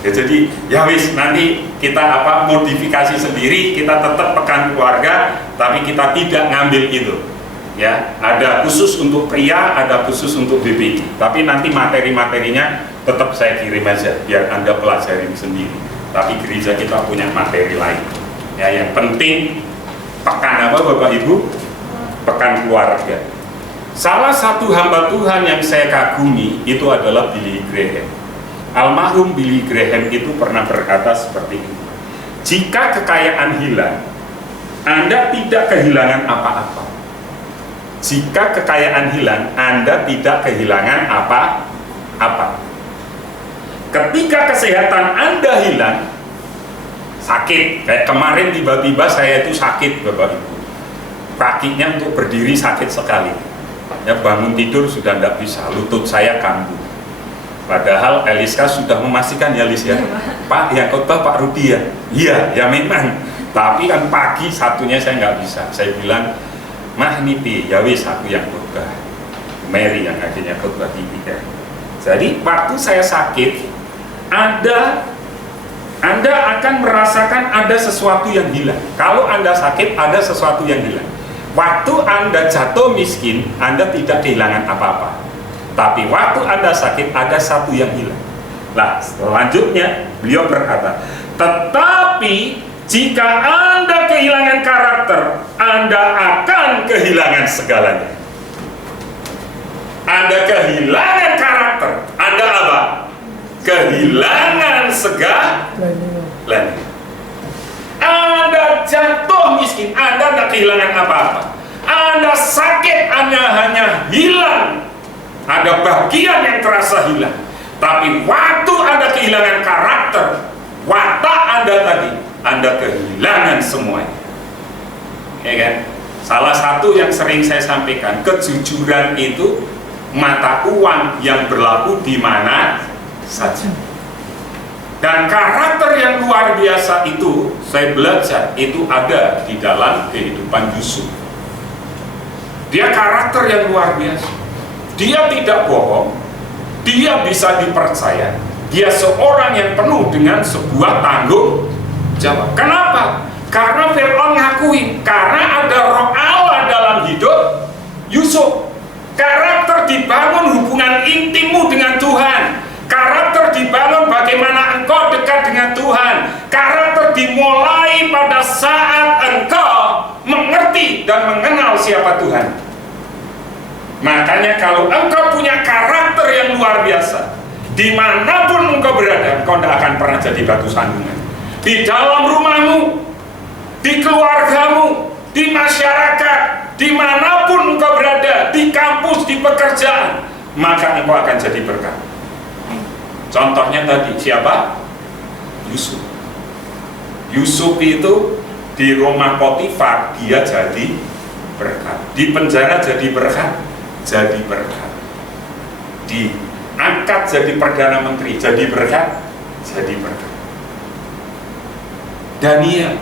Ya, jadi ya wis, nanti kita modifikasi sendiri, kita tetap pekan keluarga, tapi kita tidak ngambil itu. Ya, ada khusus untuk pria, ada khusus untuk BBI. Tapi nanti materi-materinya tetap saya kirim aja biar Anda pelajari sendiri. Tapi gereja kita punya materi lain. Ya, yang penting pekan Bapak Ibu? Pekan keluarga. Salah satu hamba Tuhan yang saya kagumi itu adalah Billy Graham. Almarhum Billy Graham itu pernah berkata seperti ini. Jika kekayaan hilang, Anda tidak kehilangan apa-apa. Jika kekayaan hilang, Anda tidak kehilangan apa-apa. Ketika kesehatan Anda hilang, sakit, kayak kemarin tiba-tiba saya itu sakit Bapak Ibu, kakinya untuk berdiri sakit sekali, ya bangun tidur sudah tidak bisa, lutut saya kambuh. Padahal Eliska sudah memastikan ya Lis ya, Pak yang khotbah Pak Rudi ya, iya ya memang, tapi kan pagi satunya saya nggak bisa. Saya bilang, Mah Nipi, ya wis aku yang khotbah, Mary yang akhirnya khotbah di ya. Jadi waktu saya sakit, Anda akan merasakan ada sesuatu yang hilang. Kalau Anda sakit, ada sesuatu yang hilang. Waktu Anda jatuh miskin, Anda tidak kehilangan apa-apa. Tapi waktu Anda sakit, ada satu yang hilang. Nah, selanjutnya beliau berkata, tetapi jika Anda kehilangan karakter, Anda akan kehilangan segalanya. Anda kehilangan karakter, Anda apa? Kehilangan segalanya. Anda jatuh miskin, Anda tidak kehilangan apa-apa. Anda sakit, Anda hanya hilang. Ada bagian yang terasa hilang. Tapi waktu Anda kehilangan karakter, watak Anda tadi, Anda kehilangan semuanya. Ya kan? Salah satu yang sering saya sampaikan, kejujuran itu mata uang yang berlaku di mana saja. Dan karakter yang luar biasa itu saya belajar itu ada di dalam kehidupan Yusuf. Dia karakter yang luar biasa. Dia tidak bohong, dia bisa dipercaya, dia seorang yang penuh dengan sebuah tanggung jawab. Kenapa? Karena Fir'aun ngakuin, karena ada roh Allah dalam hidup Yusuf. Karakter dibangun hubungan intimmu dengan Tuhan. Karakter dibangun bagaimana engkau dekat dengan Tuhan. Karakter dimulai pada saat engkau mengerti dan mengenal siapa Tuhan. Makanya kalau engkau punya karakter yang luar biasa, Dimanapun engkau berada, engkau tidak akan pernah jadi batu sandungan. Di dalam rumahmu, di keluargamu, di masyarakat, dimanapun engkau berada, di kampus, di pekerjaan, maka engkau akan jadi berkat. Contohnya tadi, siapa? Yusuf. Yusuf itu di rumah Potifar, dia jadi berkat. Di penjara jadi berkat, jadi berkat. Diangkat jadi Perdana Menteri, jadi berkat, jadi berkat. Daniel,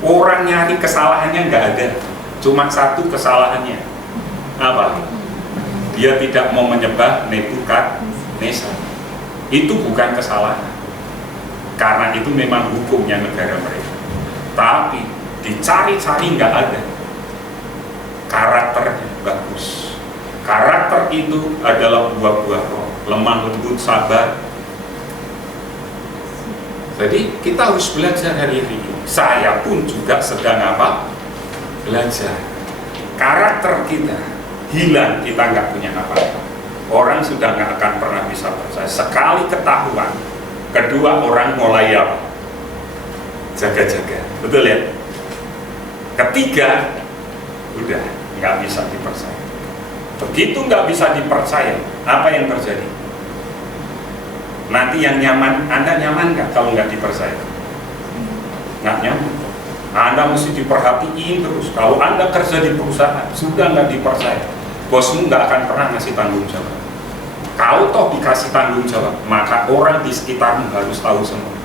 orang nyari kesalahannya nggak ada, cuma satu kesalahannya. Apa? Dia tidak mau menyembah Nebukadnezar. Itu bukan kesalahan, karena itu memang hukumnya negara mereka. Tapi dicari-cari nggak ada. Karakternya bagus. Karakter itu adalah buah-buah roh, lemah lembut, sabar. Jadi kita harus belajar hari ini. Saya pun juga sedang apa? Belajar. Karakter kita hilang, kita nggak punya apa-apa. Orang sudah nggak akan pernah bisa percaya. Sekali ketahuan, kedua orang mulai apa? Jaga-jaga. Betul ya? Ketiga, udah nggak bisa dipercaya. Begitu nggak bisa dipercaya, apa yang terjadi? Nanti yang nyaman, Anda nyaman nggak kalau nggak dipercaya? Nggak nyaman. Anda mesti diperhatiin terus. Kalau Anda kerja di perusahaan, sudah nggak dipercaya, bosmu nggak akan pernah ngasih tanggung jawab. Kalau toh dikasih tanggung jawab, maka orang di sekitarmu harus tahu semua.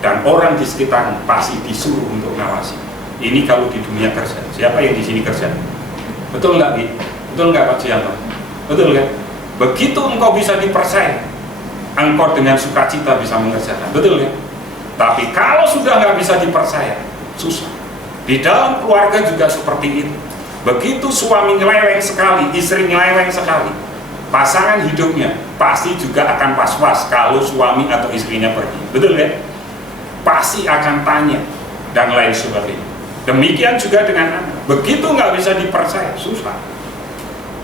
Dan orang di sekitarmu pasti disuruh untuk ngawasi. Ini kalau di dunia kerja. Siapa yang di sini kerja? Betul nggak, Bi? Betul nggak, Pak Cianto? Betul kan? Begitu engkau bisa dipercaya, engkau dengan sukacita bisa mengerjakan. Betul kan? Tapi kalau sudah nggak bisa dipercaya, susah. Di dalam keluarga juga seperti itu. Begitu suami nyeleweng sekali, istri nyeleweng sekali, pasangan hidupnya pasti juga akan pas-pas kalau suami atau istrinya pergi. Betul kan? Pasti akan tanya dan lain sebagainya. Demikian juga dengan anak. Begitu nggak bisa dipercaya, susah.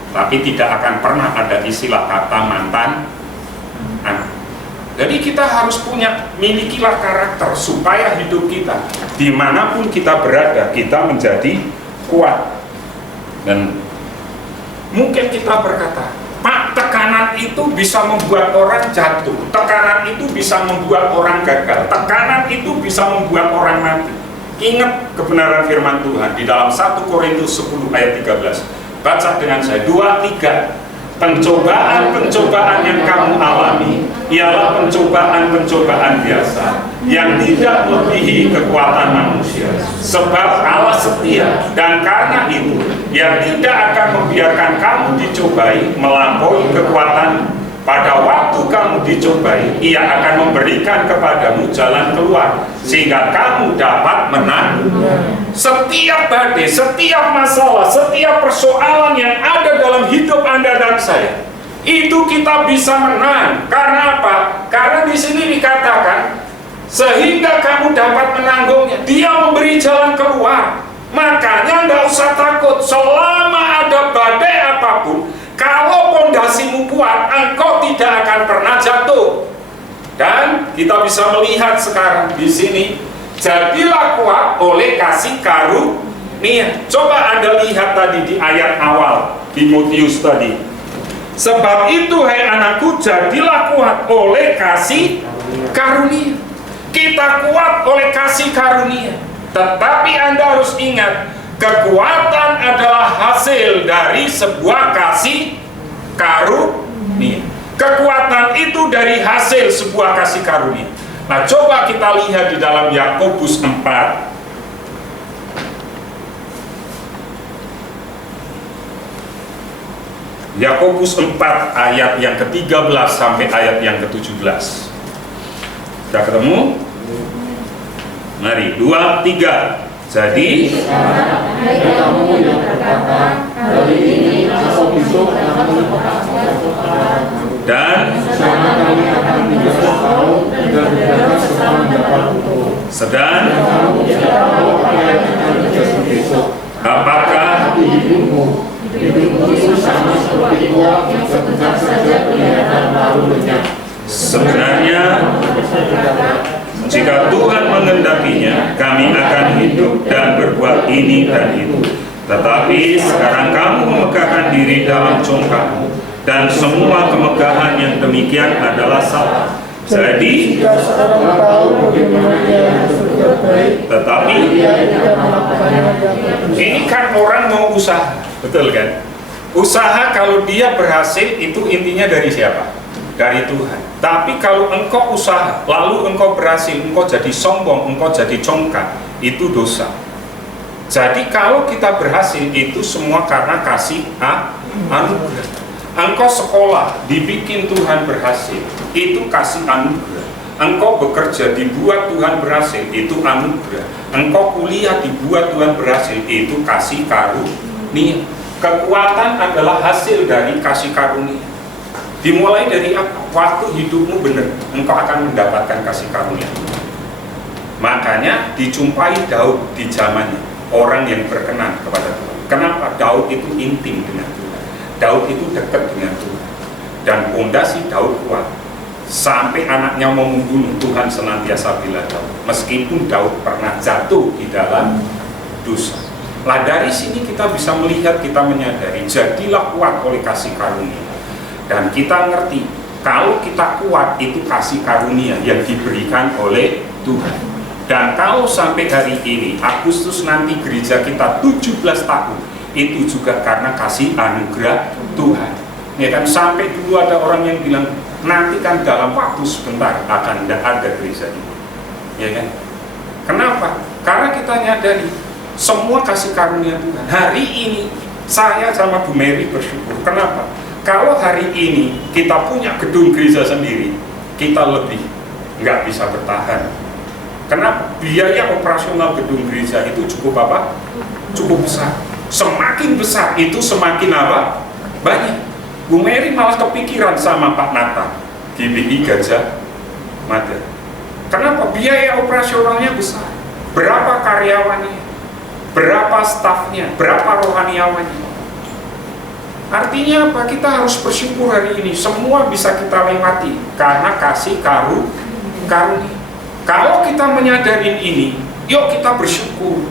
Tapi tidak akan pernah ada istilah kata mantan anak. Jadi kita harus milikilah karakter supaya hidup kita dimanapun kita berada, kita menjadi kuat. Dan mungkin kita berkata, Pak, tekanan itu bisa membuat orang jatuh, tekanan itu bisa membuat orang gagal, tekanan itu bisa membuat orang mati. Ingat kebenaran firman Tuhan di dalam 1 Korintus 10 ayat 13. Baca dengan saya, 2, 3. Pencobaan-pencobaan yang kamu alami ialah pencobaan-pencobaan biasa yang tidak melebihi kekuatan manusia. Sebab Allah setia, dan karena itu Ia tidak akan membiarkan kamu dicobai melampaui kekuatan. Pada waktu kamu dicobai, Ia akan memberikan kepadamu jalan keluar sehingga kamu dapat menang. Setiap badai, setiap masalah, setiap persoalan yang ada dalam hidup Anda dan saya, itu kita bisa menang. Karena apa? Karena di sini dikatakan sehingga kamu dapat menanggungnya. Dia memberi jalan keluar. Makanya nggak usah takut selama ada badai apapun. Kalau pondasimu kuat, engkau tidak akan pernah jatuh. Dan kita bisa melihat sekarang di sini, jadilah kuat oleh kasih karunia. Coba Anda lihat tadi di ayat awal Timotius tadi. Sebab itu hai anakku, jadilah kuat oleh kasih karunia. Kita kuat oleh kasih karunia. Tetapi Anda harus ingat, kekuatan adalah hasil dari sebuah kasih karunia. Kekuatan itu dari hasil sebuah kasih karunia. Nah, coba kita lihat di dalam Yakobus 4. Yakobus 4 ayat yang ke-13 sampai ayat yang ke-17. Sudah ketemu? Mari, 2, 3. Jadi kamu yang berkata, hari ini atau besok kamu dan bersama kami akan 300 tahun dan berjalan setelah mendapat hukum. sedang Kamu tidak tahu apa yang akan terjadi besok. apakah Hidupmu itu sama seperti uap yang sebentar saja kelihatan lalu lenyap Sebenarnya jika Tuhan mengendakinya, kami akan hidup dan berbuat ini dan itu. Tetapi sekarang kamu memegahkan diri dalam congkakmu, dan semua kemegahan yang demikian adalah salah. Jadi, jika seorang tahu bagaimana dia berbuat baik, tetapi dia tidak melakukannya dengan ini kan orang mau usaha, betul kan? Usaha kalau dia berhasil itu intinya dari siapa? Dari Tuhan. Tapi kalau engkau usaha, lalu engkau berhasil, engkau jadi sombong, engkau jadi congkak, itu dosa. Jadi kalau kita berhasil itu semua karena kasih anugerah. Engkau sekolah, dibikin Tuhan berhasil, itu kasih anugerah. Engkau bekerja, dibuat Tuhan berhasil, itu anugerah. Engkau kuliah, dibuat Tuhan berhasil, itu kasih karunia. Kekuatan adalah hasil dari kasih karunia. Dimulai dari apa? Waktu hidupmu benar, engkau akan mendapatkan kasih karunia. Makanya dijumpai Daud di zamannya, orang yang berkenan kepada Tuhan. Kenapa? Daud itu intim dengan Tuhan. Daud itu dekat dengan Tuhan. Dan fondasi Daud kuat. Sampai anaknya mau membunuh, Tuhan senantiasa bela Daud. Meskipun Daud pernah jatuh di dalam dosa. Lah dari sini kita bisa melihat, kita menyadari, jadilah kuat oleh kasih karunia. Dan kita ngerti, kalau kita kuat itu kasih karunia yang diberikan oleh Tuhan. Dan kalau sampai hari ini, Agustus nanti gereja kita 17 tahun, itu juga karena kasih anugerah Tuhan. Ya kan, sampai dulu ada orang yang bilang, nanti kan dalam waktu sebentar akan tidak ada gereja ini. Ya kan? Kenapa? Karena kita nyadari, semua kasih karunia Tuhan. Hari ini, saya sama Bu Mary bersyukur. Kenapa? Kalau hari ini kita punya gedung gereja sendiri, kita lebih nggak bisa bertahan. Kenapa? Biaya operasional gedung gereja itu cukup apa? Cukup besar. Semakin besar itu semakin apa? Banyak. Bu Mary malah kepikiran sama Pak Nathan GBI Gajah Mada. Kenapa? Biaya operasionalnya besar. Berapa karyawannya? Berapa stafnya? Berapa rohaniawannya? Artinya apa? Kita harus bersyukur hari ini. Semua bisa kita lewati karena kasih karunia. Kalau kita menyadari ini, yuk kita bersyukur.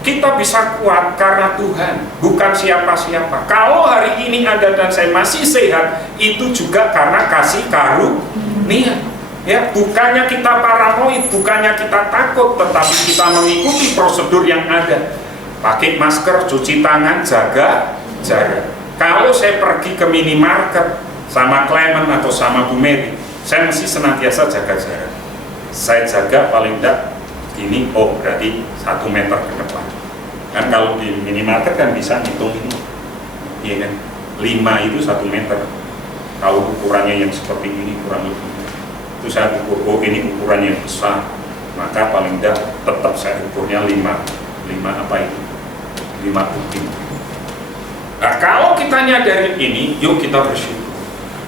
Kita bisa kuat karena Tuhan, bukan siapa-siapa. Kalau hari ini Anda dan saya masih sehat, itu juga karena kasih karunia. Ya, bukannya kita paranoid, bukannya kita takut, tetapi kita mengikuti prosedur yang ada. Pakai masker, cuci tangan, jaga jarak. Kalau saya pergi ke minimarket sama Clement atau sama Bu Mary, saya mesti senantiasa jaga jarak. Saya jaga paling tidak ini, oh berarti 1 meter ke depan. Kan kalau di minimarket kan bisa hitung ini, iya kan? 5 itu 1 meter. Tahu ukurannya yang seperti ini kurang lebih. Itu saya ukur, oh ini ukurannya besar, maka paling tidak tetap saya ukurnya 5 apa itu? 5 kuping. Nah, kalau kita nyadarin ini, yuk kita bersyukur.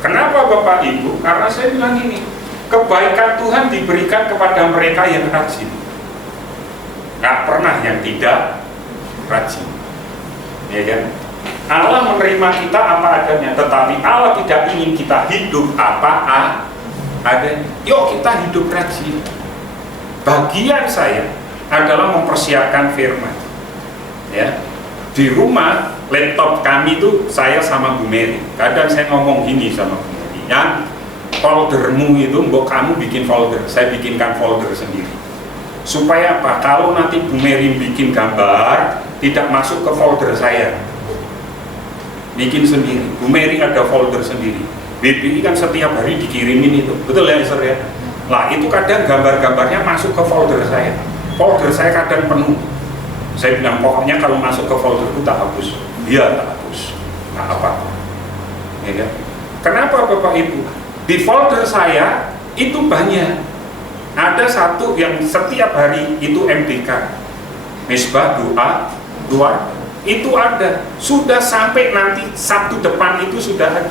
Kenapa Bapak Ibu? Karena saya bilang ini, kebaikan Tuhan diberikan kepada mereka yang rajin. Nggak pernah yang tidak rajin. Ya kan? Allah menerima kita apa adanya, tetapi Allah tidak ingin kita hidup apa adanya. Yuk kita hidup rajin. Bagian saya adalah mempersiapkan firman. Ya. Di rumah laptop kami itu saya sama Bu Mary. Kadang saya ngomong gini sama Bu Mary, yang foldermu itu, mbok kamu bikin folder, saya bikinkan folder sendiri. Supaya apa? Kalau nanti Bu Mary bikin gambar, tidak masuk ke folder saya. Bikin sendiri. Bu Mary ada folder sendiri. BBI kan setiap hari dikirimin itu, betul ya Sir ya? Lah itu kadang gambar-gambarnya masuk ke folder saya. Folder saya kadang penuh. Saya bilang pokoknya kalau masuk ke folderku tak hapus. Iya tak hapus. Nah apa? Ya kan? Kenapa Bapak Ibu? Di folder saya itu banyak. Ada satu yang setiap hari itu MDK, Misbah doa, itu ada. Sudah sampai nanti Sabtu depan itu sudah ada.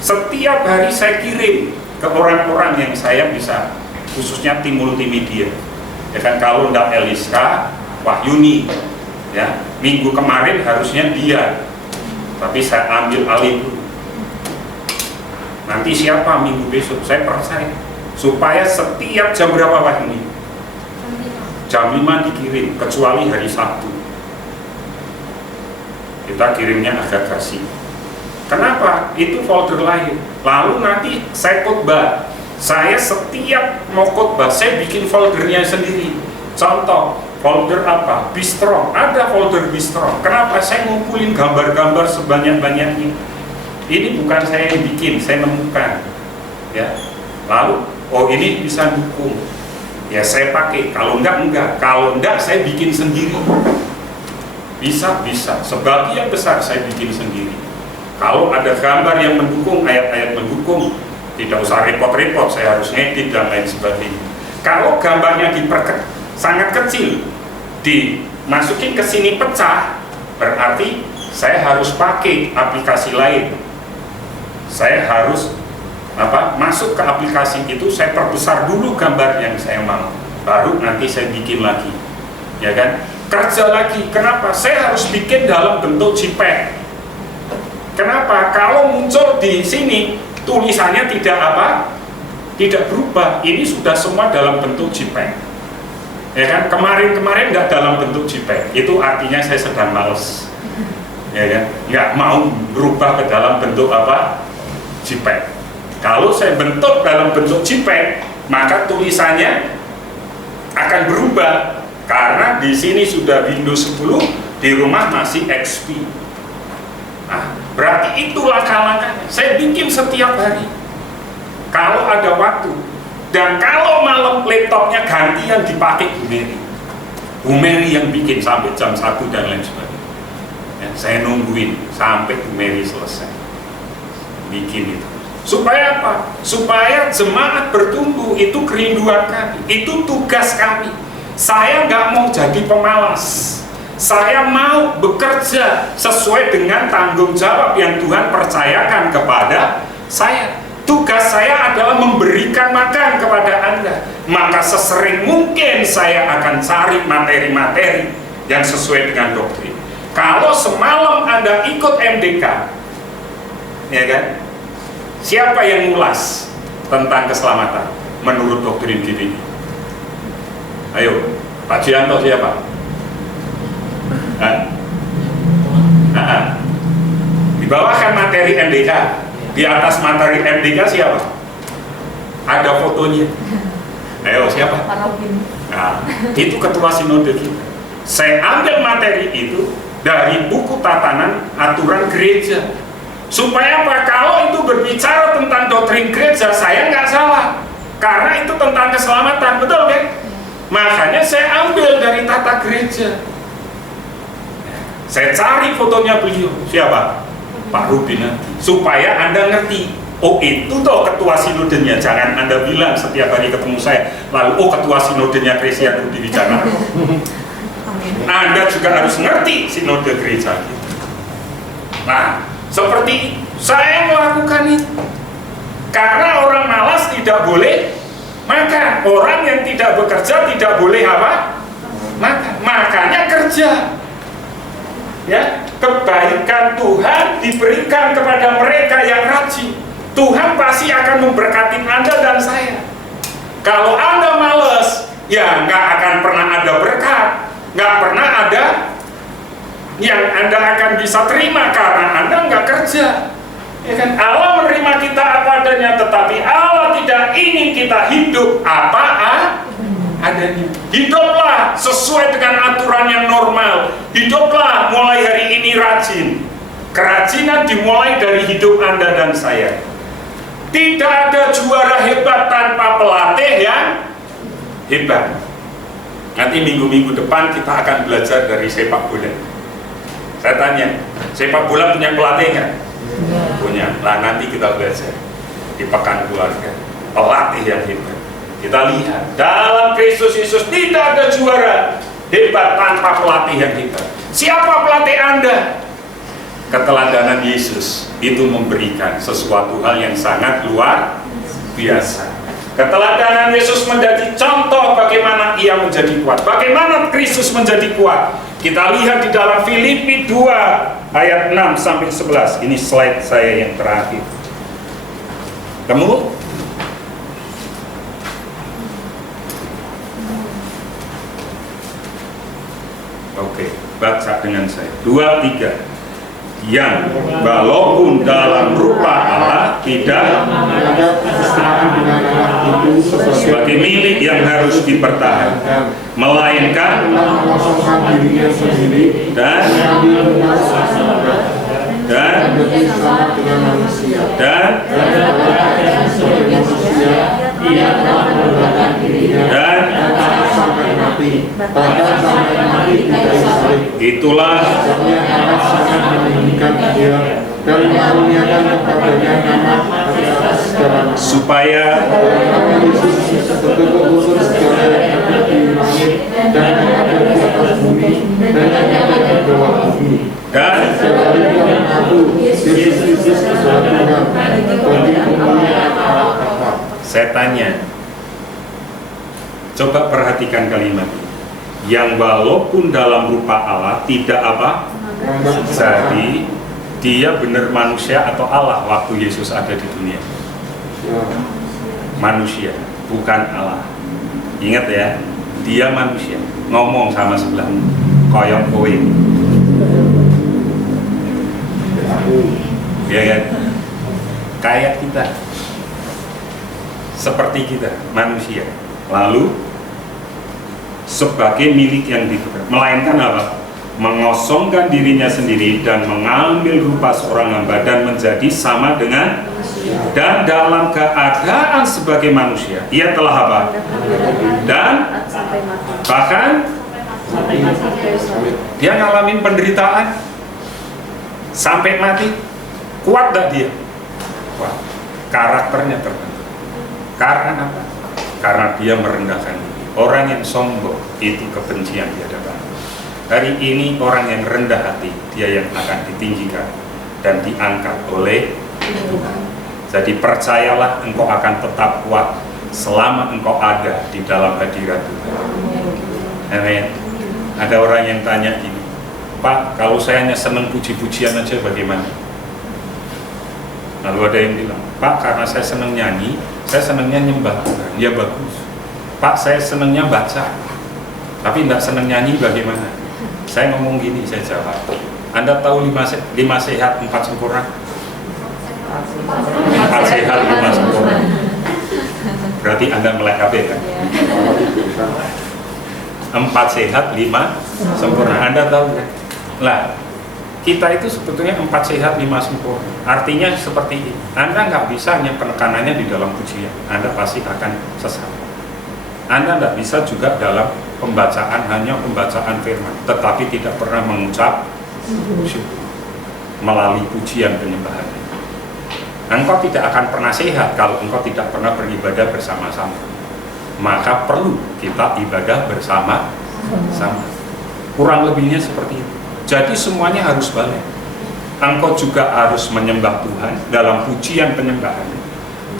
Setiap hari saya kirim ke orang-orang yang saya bisa, khususnya tim multimedia. Ya kan, kalau enggak Eliska, Wahyuni, ya minggu kemarin harusnya dia, tapi saya ambil alih. Nanti siapa minggu besok? Saya percaya. Supaya setiap jam berapa Pak ini? Jam 5 dikirim, kecuali hari Sabtu. Kita kirimnya agak kasih. Kenapa? Itu folder lain. Lalu nanti saya khotbah. Saya setiap mau khotbah, saya bikin foldernya sendiri. Contoh, folder apa? Bistro. Ada folder bistro. Kenapa? Saya ngumpulin gambar-gambar sebanyak-banyaknya. Ini bukan saya yang bikin, saya nemukan. Ya. Lalu, oh ini bisa dukung. Ya saya pakai. Kalau enggak. Kalau enggak, saya bikin sendiri. Bisa. Sebagian besar saya bikin sendiri. Kalau ada gambar yang mendukung, ayat-ayat mendukung, tidak usah repot-repot, saya harus ngedit dan lain sebagainya. Kalau gambarnya sangat kecil, dimasukin ke sini pecah, berarti saya harus pakai aplikasi lain. Saya harus masuk ke aplikasi itu, saya perbesar dulu gambar yang saya mau, baru nanti saya bikin lagi, ya kan? Kerja lagi. Kenapa? Saya harus bikin dalam bentuk JPEG. Kenapa? Kalau muncul di sini tulisannya tidak berubah. Ini sudah semua dalam bentuk JPEG. Ya kan? Kemarin nggak dalam bentuk JPEG. Itu artinya saya sedang males. Ya kan? Nggak mau berubah ke dalam bentuk JPEG. Kalau saya bentuk dalam bentuk JPEG, maka tulisannya akan berubah karena di sini sudah Windows 10, di rumah masih XP. Nah, berarti itu langkah-langkahnya. Saya bikin setiap hari. Kalau ada waktu, dan kalau malam laptopnya gantian dipakai Bu Mary yang bikin sampai jam 1 dan lain sebagainya. Ya, saya nungguin sampai Bu Mary selesai bikin itu. Supaya apa? Supaya jemaat bertumbuh. Itu kerinduan kami, itu tugas kami. Saya nggak mau jadi pemalas. Saya mau bekerja sesuai dengan tanggung jawab yang Tuhan percayakan kepada saya. Tugas saya adalah memberikan makan kepada Anda. Maka sesering mungkin saya akan cari materi-materi yang sesuai dengan doktrin. Kalau semalam Anda ikut MDK, ya kan? Siapa yang ngulas tentang keselamatan menurut doktrin GBI? Ayo, Pak Jianto siapa? Di bawah kan materi MDK, di atas materi MDK siapa? Ada fotonya. Ayo siapa? Nah, itu ketua sinode kita. Saya ambil materi itu dari buku tatanan aturan gereja. Supaya apa? Kalau itu berbicara tentang doktrin gereja, saya nggak salah. Karena itu tentang keselamatan, betul kan? Makanya saya ambil dari tata gereja. Saya cari fotonya beliau, siapa? Pak Rubin. Supaya Anda ngerti, oh itu toh ketua sinodenya. Jangan Anda bilang setiap hari ketemu saya, lalu oh ketua sinodenya Christian Rudi Wijana. Anda juga harus ngerti sinode gereja. Nah, seperti saya melakukan itu. Karena orang malas tidak boleh makan. Orang yang tidak bekerja tidak boleh makan. Makanya kerja. Ya, kebaikan Tuhan diberikan kepada mereka yang rajin. Tuhan pasti akan memberkati Anda dan saya. Kalau Anda malas, ya nggak akan pernah ada berkat, nggak pernah ada yang Anda akan bisa terima karena Anda nggak kerja. Ya kan? Allah menerima kita apa adanya, tetapi Allah tidak ingin kita hidup apa adanya. Hiduplah sesuai dengan aturan yang normal. Hiduplah mulai hari ini rajin. Kerajinan dimulai dari hidup Anda dan saya. Tidak ada juara hebat tanpa pelatih yang hebat. Nanti minggu-minggu depan kita akan belajar dari sepak bola. Saya tanya, sepak bola punya pelatih nggak? Punya. Nah nanti kita belajar di pekan keluarga. Pelatih yang hebat. Kita lihat, dalam Kristus Yesus tidak ada juara hebat tanpa pelatih yang hebat. Siapa pelatih Anda? Keteladanan Yesus itu memberikan sesuatu hal yang sangat luar biasa. Keteladanan Yesus menjadi contoh bagaimana ia menjadi kuat. Bagaimana Kristus menjadi kuat? Kita lihat di dalam Filipi 2 ayat 6 sampai 11. Ini slide saya yang terakhir. Temu? Oke, baca dengan saya. 2, 3. Yang walaupun dalam rupa Allah tidak menganggap kesetaraan dengan Allah itu sebagai milik yang harus dipertahankan, melainkan mengosongkan dirinya sendiri dan menjadi sama dengan manusia dan sebagai manusia ia telah mengorbankan dirinya dan sampai mati, bahkan sampai mati di kayu salib. itulah Sebabnya Allah sangat meninggikan dia dan mengaruniakan kepadanya nama atas segala nama, supaya nama Yesus tertutup unsur segala yang ada di langit dan yang ada di atas bumi dan yang ada di bawah bumi. dan Segala yang mengaku Yesus Kristus adalah Tuhan bagi kemuliaan Allah Bapa. saya tanya, coba perhatikan kalimat ini. Yang walaupun dalam rupa Allah tidak apa? Jadi dia benar manusia atau Allah waktu Yesus ada di dunia? Manusia, bukan Allah. Ingat ya, dia manusia. Ngomong sama sebelahmu, koyok kowe. Ya kan? Kayak kita, seperti kita, manusia. Lalu sebagai milik yang dipegang, melainkan apa? Mengosongkan dirinya sendiri dan mengambil rupa seorang hamba dan menjadi sama dengan, dan dalam keadaan sebagai manusia ia telah apa? Dan bahkan dia ngalamin penderitaan sampai mati. Kuat gak dia? Kuat. Karakternya terbentuk. Karena apa? Karena dia merendahkan diri. Orang yang sombong itu kebencian di hadapan. Hari ini orang yang rendah hati, dia yang akan ditinggikan dan diangkat oleh Tuhan. Jadi percayalah, engkau akan tetap kuat selama engkau ada di dalam hadirat Tuhan. Amin. Ada orang yang tanya gini, Pak, kalau saya hanya senang puji-pujian aja bagaimana? Lalu ada yang bilang, Pak, karena saya senang nyanyi, saya senangnya nyembah Tuhan. Ya bagus. Pak, saya senangnya baca, tapi tidak senang nyanyi bagaimana? Saya ngomong gini, saya jawab, Anda tahu 5 sehat 4 sempurna? 4 sehat 5 sempurna. Berarti Anda melek KB kan? 4 sehat 5 sempurna. Anda tahu kan? Lah, kita itu sebetulnya 4 sehat 5 sempurna. Artinya seperti ini, Anda nggak bisa hanya penekanannya di dalam pujian, Anda pasti akan sesat. Anda tidak bisa juga dalam pembacaan, hanya pembacaan firman, tetapi tidak pernah mengucap syukur melalui pujian penyembahan. Engkau tidak akan pernah sehat kalau engkau tidak pernah beribadah bersama-sama. Maka perlu kita ibadah bersama-sama. Kurang lebihnya seperti itu. Jadi semuanya harus balik. Engkau juga harus menyembah Tuhan dalam pujian penyembahan.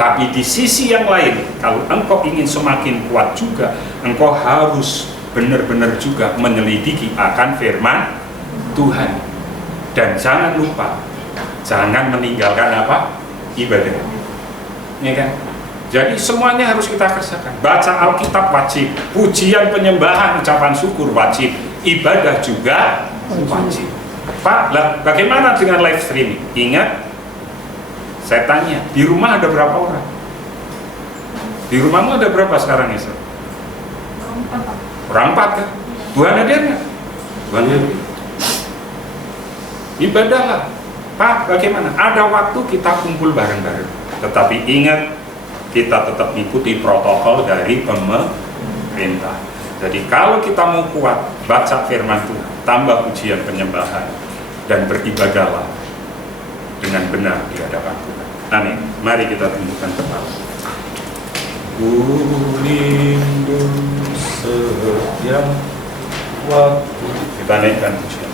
Tapi di sisi yang lain, kalau engkau ingin semakin kuat juga, engkau harus benar-benar juga menyelidiki akan firman Tuhan. Dan jangan lupa, jangan meninggalkan apa? Ibadah. Ya kan? Jadi semuanya harus kita kerjakan. Baca Alkitab wajib, pujian penyembahan, ucapan syukur wajib, ibadah juga wajib. Pak, bagaimana dengan live streaming? Ingat, saya tanya, di rumah ada berapa orang? Di rumahmu ada berapa sekarang, Yesel? Orang 4 kan? Tuhan hadir nggak? Tuhan hadir. Ibadahlah. Pak, bagaimana? Ada waktu kita kumpul bareng-bareng. Tetapi ingat, kita tetap ikuti protokol dari pemerintah. Jadi kalau kita mau kuat, baca firman Tuhan, tambah pujian penyembahan, dan beribadahlah dengan benar di hadapan Tuhan. Amin. Mari kita tundukkan kepala. Ku rindu setiap waktu. Kita naikkan pujian.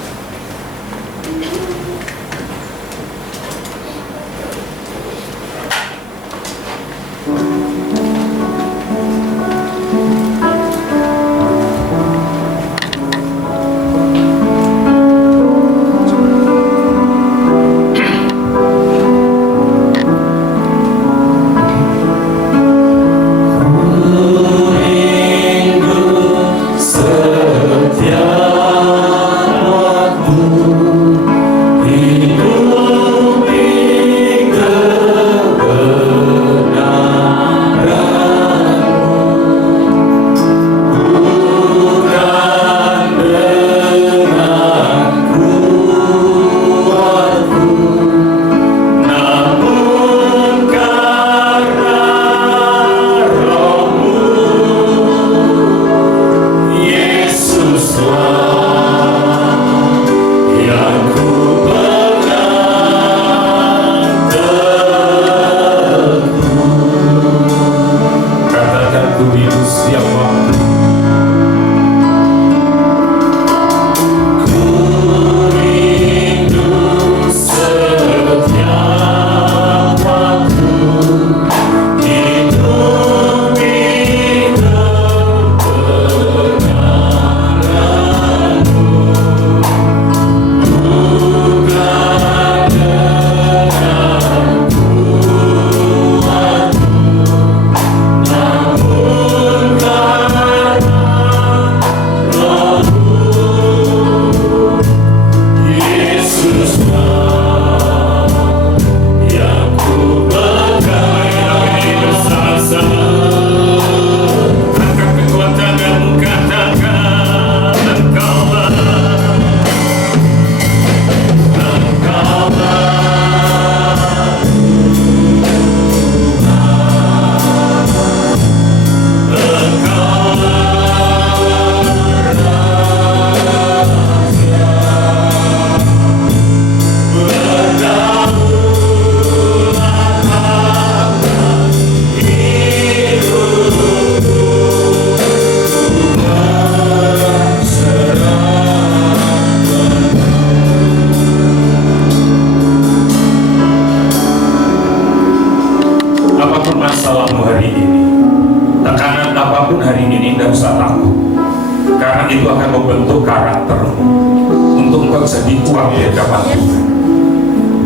hadapan Tuhan.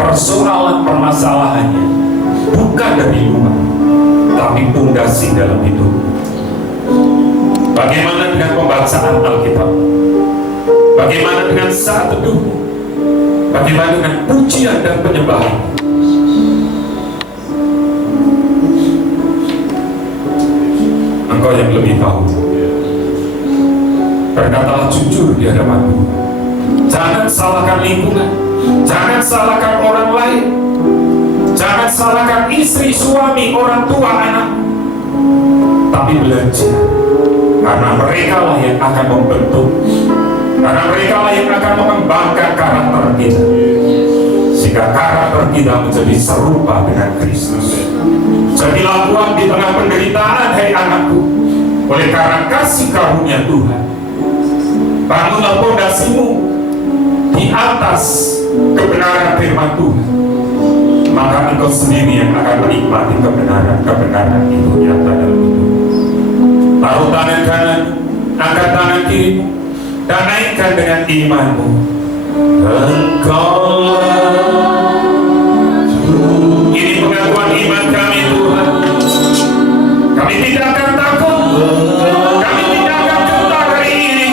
Persoalan permasalahannya bukan dari luar, tapi pondasi dalam hidup. Bagaimana dengan pembacaan Alkitab? Bagaimana dengan saat teduh? Bagaimana dengan pujian dan penyembahan? Engkau yang lebih tahu. Berkatalah jujur di hadapan Tuhan. Jangan salahkan lingkungan, jangan salahkan orang lain, jangan salahkan istri, suami, orang tua, anak. Tapi belajar, karena mereka lah yang akan membentuk, karena mereka lah yang akan mengembangkan karakter kita, sehingga karakter kita menjadi serupa dengan Kristus. Jadilah kuat di tengah penderitaan, hai anakku, oleh karena kasih karunia Tuhan. Bangunlah pondasimu di atas kebenaran firman Tuhan, maka engkau sendiri yang akan menikmati kebenaran itu nyata dalam hidup. Taruh tangan kanan, angkat tangan kiri, dan naikkan dengan imanmu. Ini pengakuan iman kami, Tuhan. Kami tidak akan takut, kami tidak akan gentar hari ini.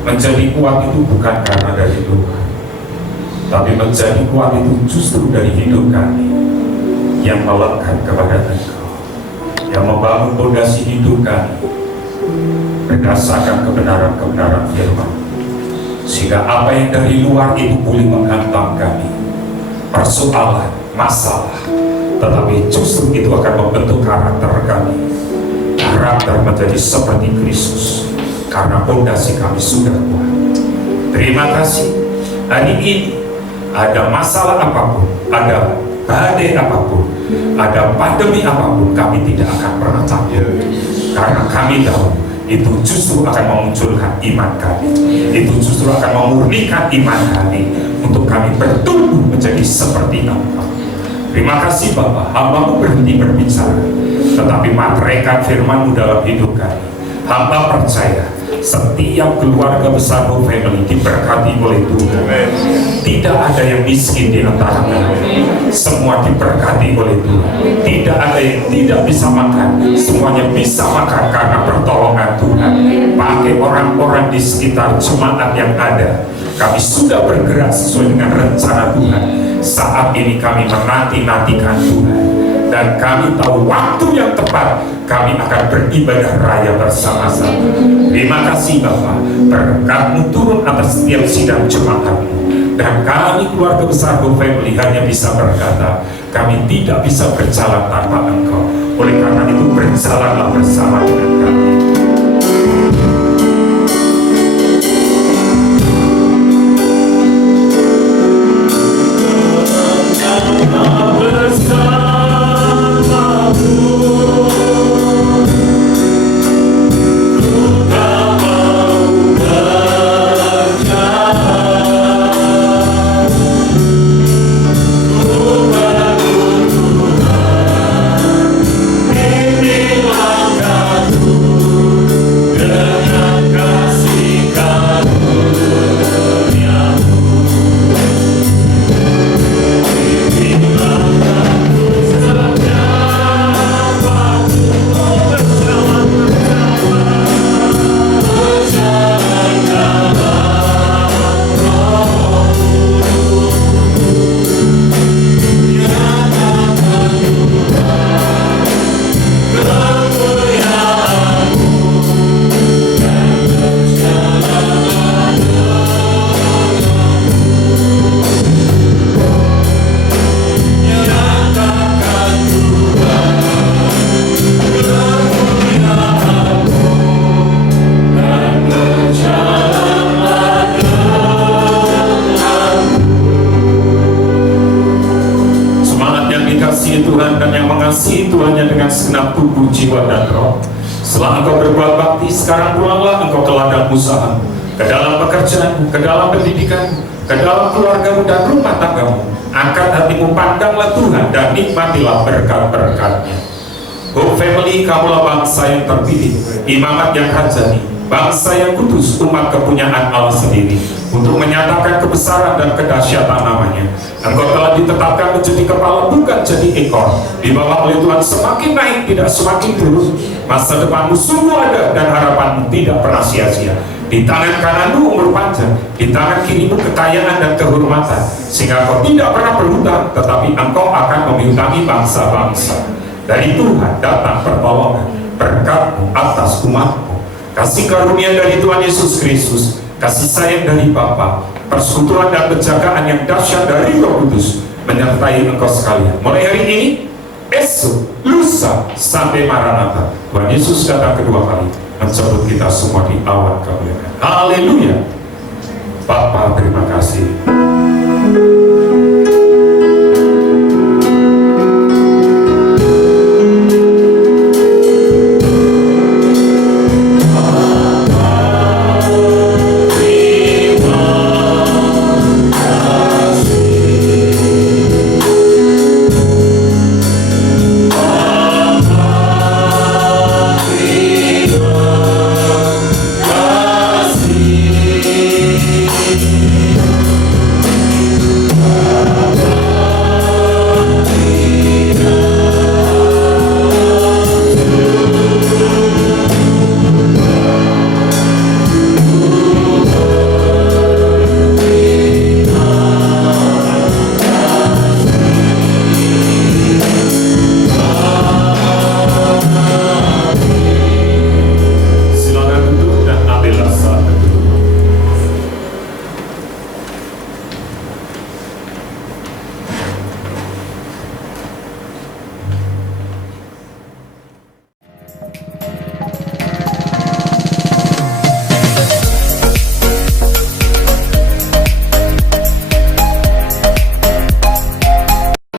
Menjadi kuat itu bukan karena dari Tuhan, tapi menjadi kuat itu justru dari hidup kami yang melekat kepada Engkau, yang membangun fondasi hidup kami berdasarkan kebenaran-kebenaran firman, sehingga apa yang dari luar itu boleh menghantam kami, persoalan, masalah, tetapi justru itu akan membentuk karakter kami, karakter menjadi seperti Kristus. Karena fondasi kami sudah kuat. Terima kasih. Hari ini ada masalah apapun, ada badai apapun, ada pandemi apapun, kami tidak akan pernah takut. Karena kami tahu itu justru akan memunculkan iman kami, itu justru akan memurnikan iman kami untuk kami bertumbuh menjadi seperti Engkau. Terima kasih Bapa, hamba-Mu berhenti berbicara, tetapi materaikan firman-Mu dalam hidup kami. Hamba percaya setiap keluarga besar Hope Family diberkati oleh Tuhan. Tidak ada yang miskin di antara kami, semua diberkati oleh Tuhan. Tidak ada yang tidak bisa makan, semuanya bisa makan karena pertolongan Tuhan. Pakai orang-orang di sekitar jemaat yang ada, kami sudah bergerak sesuai dengan rencana Tuhan. Saat ini kami menanti-nantikan Tuhan, dan kami tahu waktu yang tepat kami akan beribadah raya bersama-sama. Terima kasih Bapa, berkat-Mu turun atas setiap sidang jemaat-Mu, dan kami keluarga besar Hope Family hanya bisa berkata, kami tidak bisa berjalan tanpa Engkau. Oleh karena itu berjalanlah bersama dengan kami. Inilah Tuhan dan yang mengasihi Tuhannya dengan segenap tubuh, jiwa, dan roh. Setelah engkau berbuat bakti, sekarang pulanglah engkau ke ladang usaha, ke dalam pekerjaanmu, ke dalam pendidikanmu, ke dalam keluargamu dan rumah tanggamu. Angkat hatimu, pandanglah Tuhan dan nikmatilah berkat-berkat-Nya. Oh family, kamulah bangsa yang terpilih, imamat yang rajani, bangsa yang kudus, umat kepunyaan Allah sendiri, untuk menyatakan kebesaran dan kedahsyatan namanya. Engkau telah ditetapkan menjadi kepala, bukan jadi ekor. Dibawa oleh Tuhan semakin naik, tidak semakin turun. Masa depanmu sungguh ada dan harapanmu tidak pernah sia-sia. Di tangan kananmu umur panjang, di tangan kirimu kekayaan dan kehormatan, sehingga engkau tidak pernah berhutang, tetapi engkau akan menghutangi bangsa-bangsa. Dari Tuhan datang pertolongan, berkat-Mu atas umat-Mu. Kasih karunia dari Tuhan Yesus Kristus, kasih sayang dari Bapa, persekutuan dan penjagaan yang dahsyat dari Roh Kudus menyertai engkau sekalian. Mulai hari ini, esok, lusa, sampai Maranatha, Tuhan Yesus datang kedua kali menjemput kita semua di awan kemuliaan. Haleluya. Bapa, terima kasih.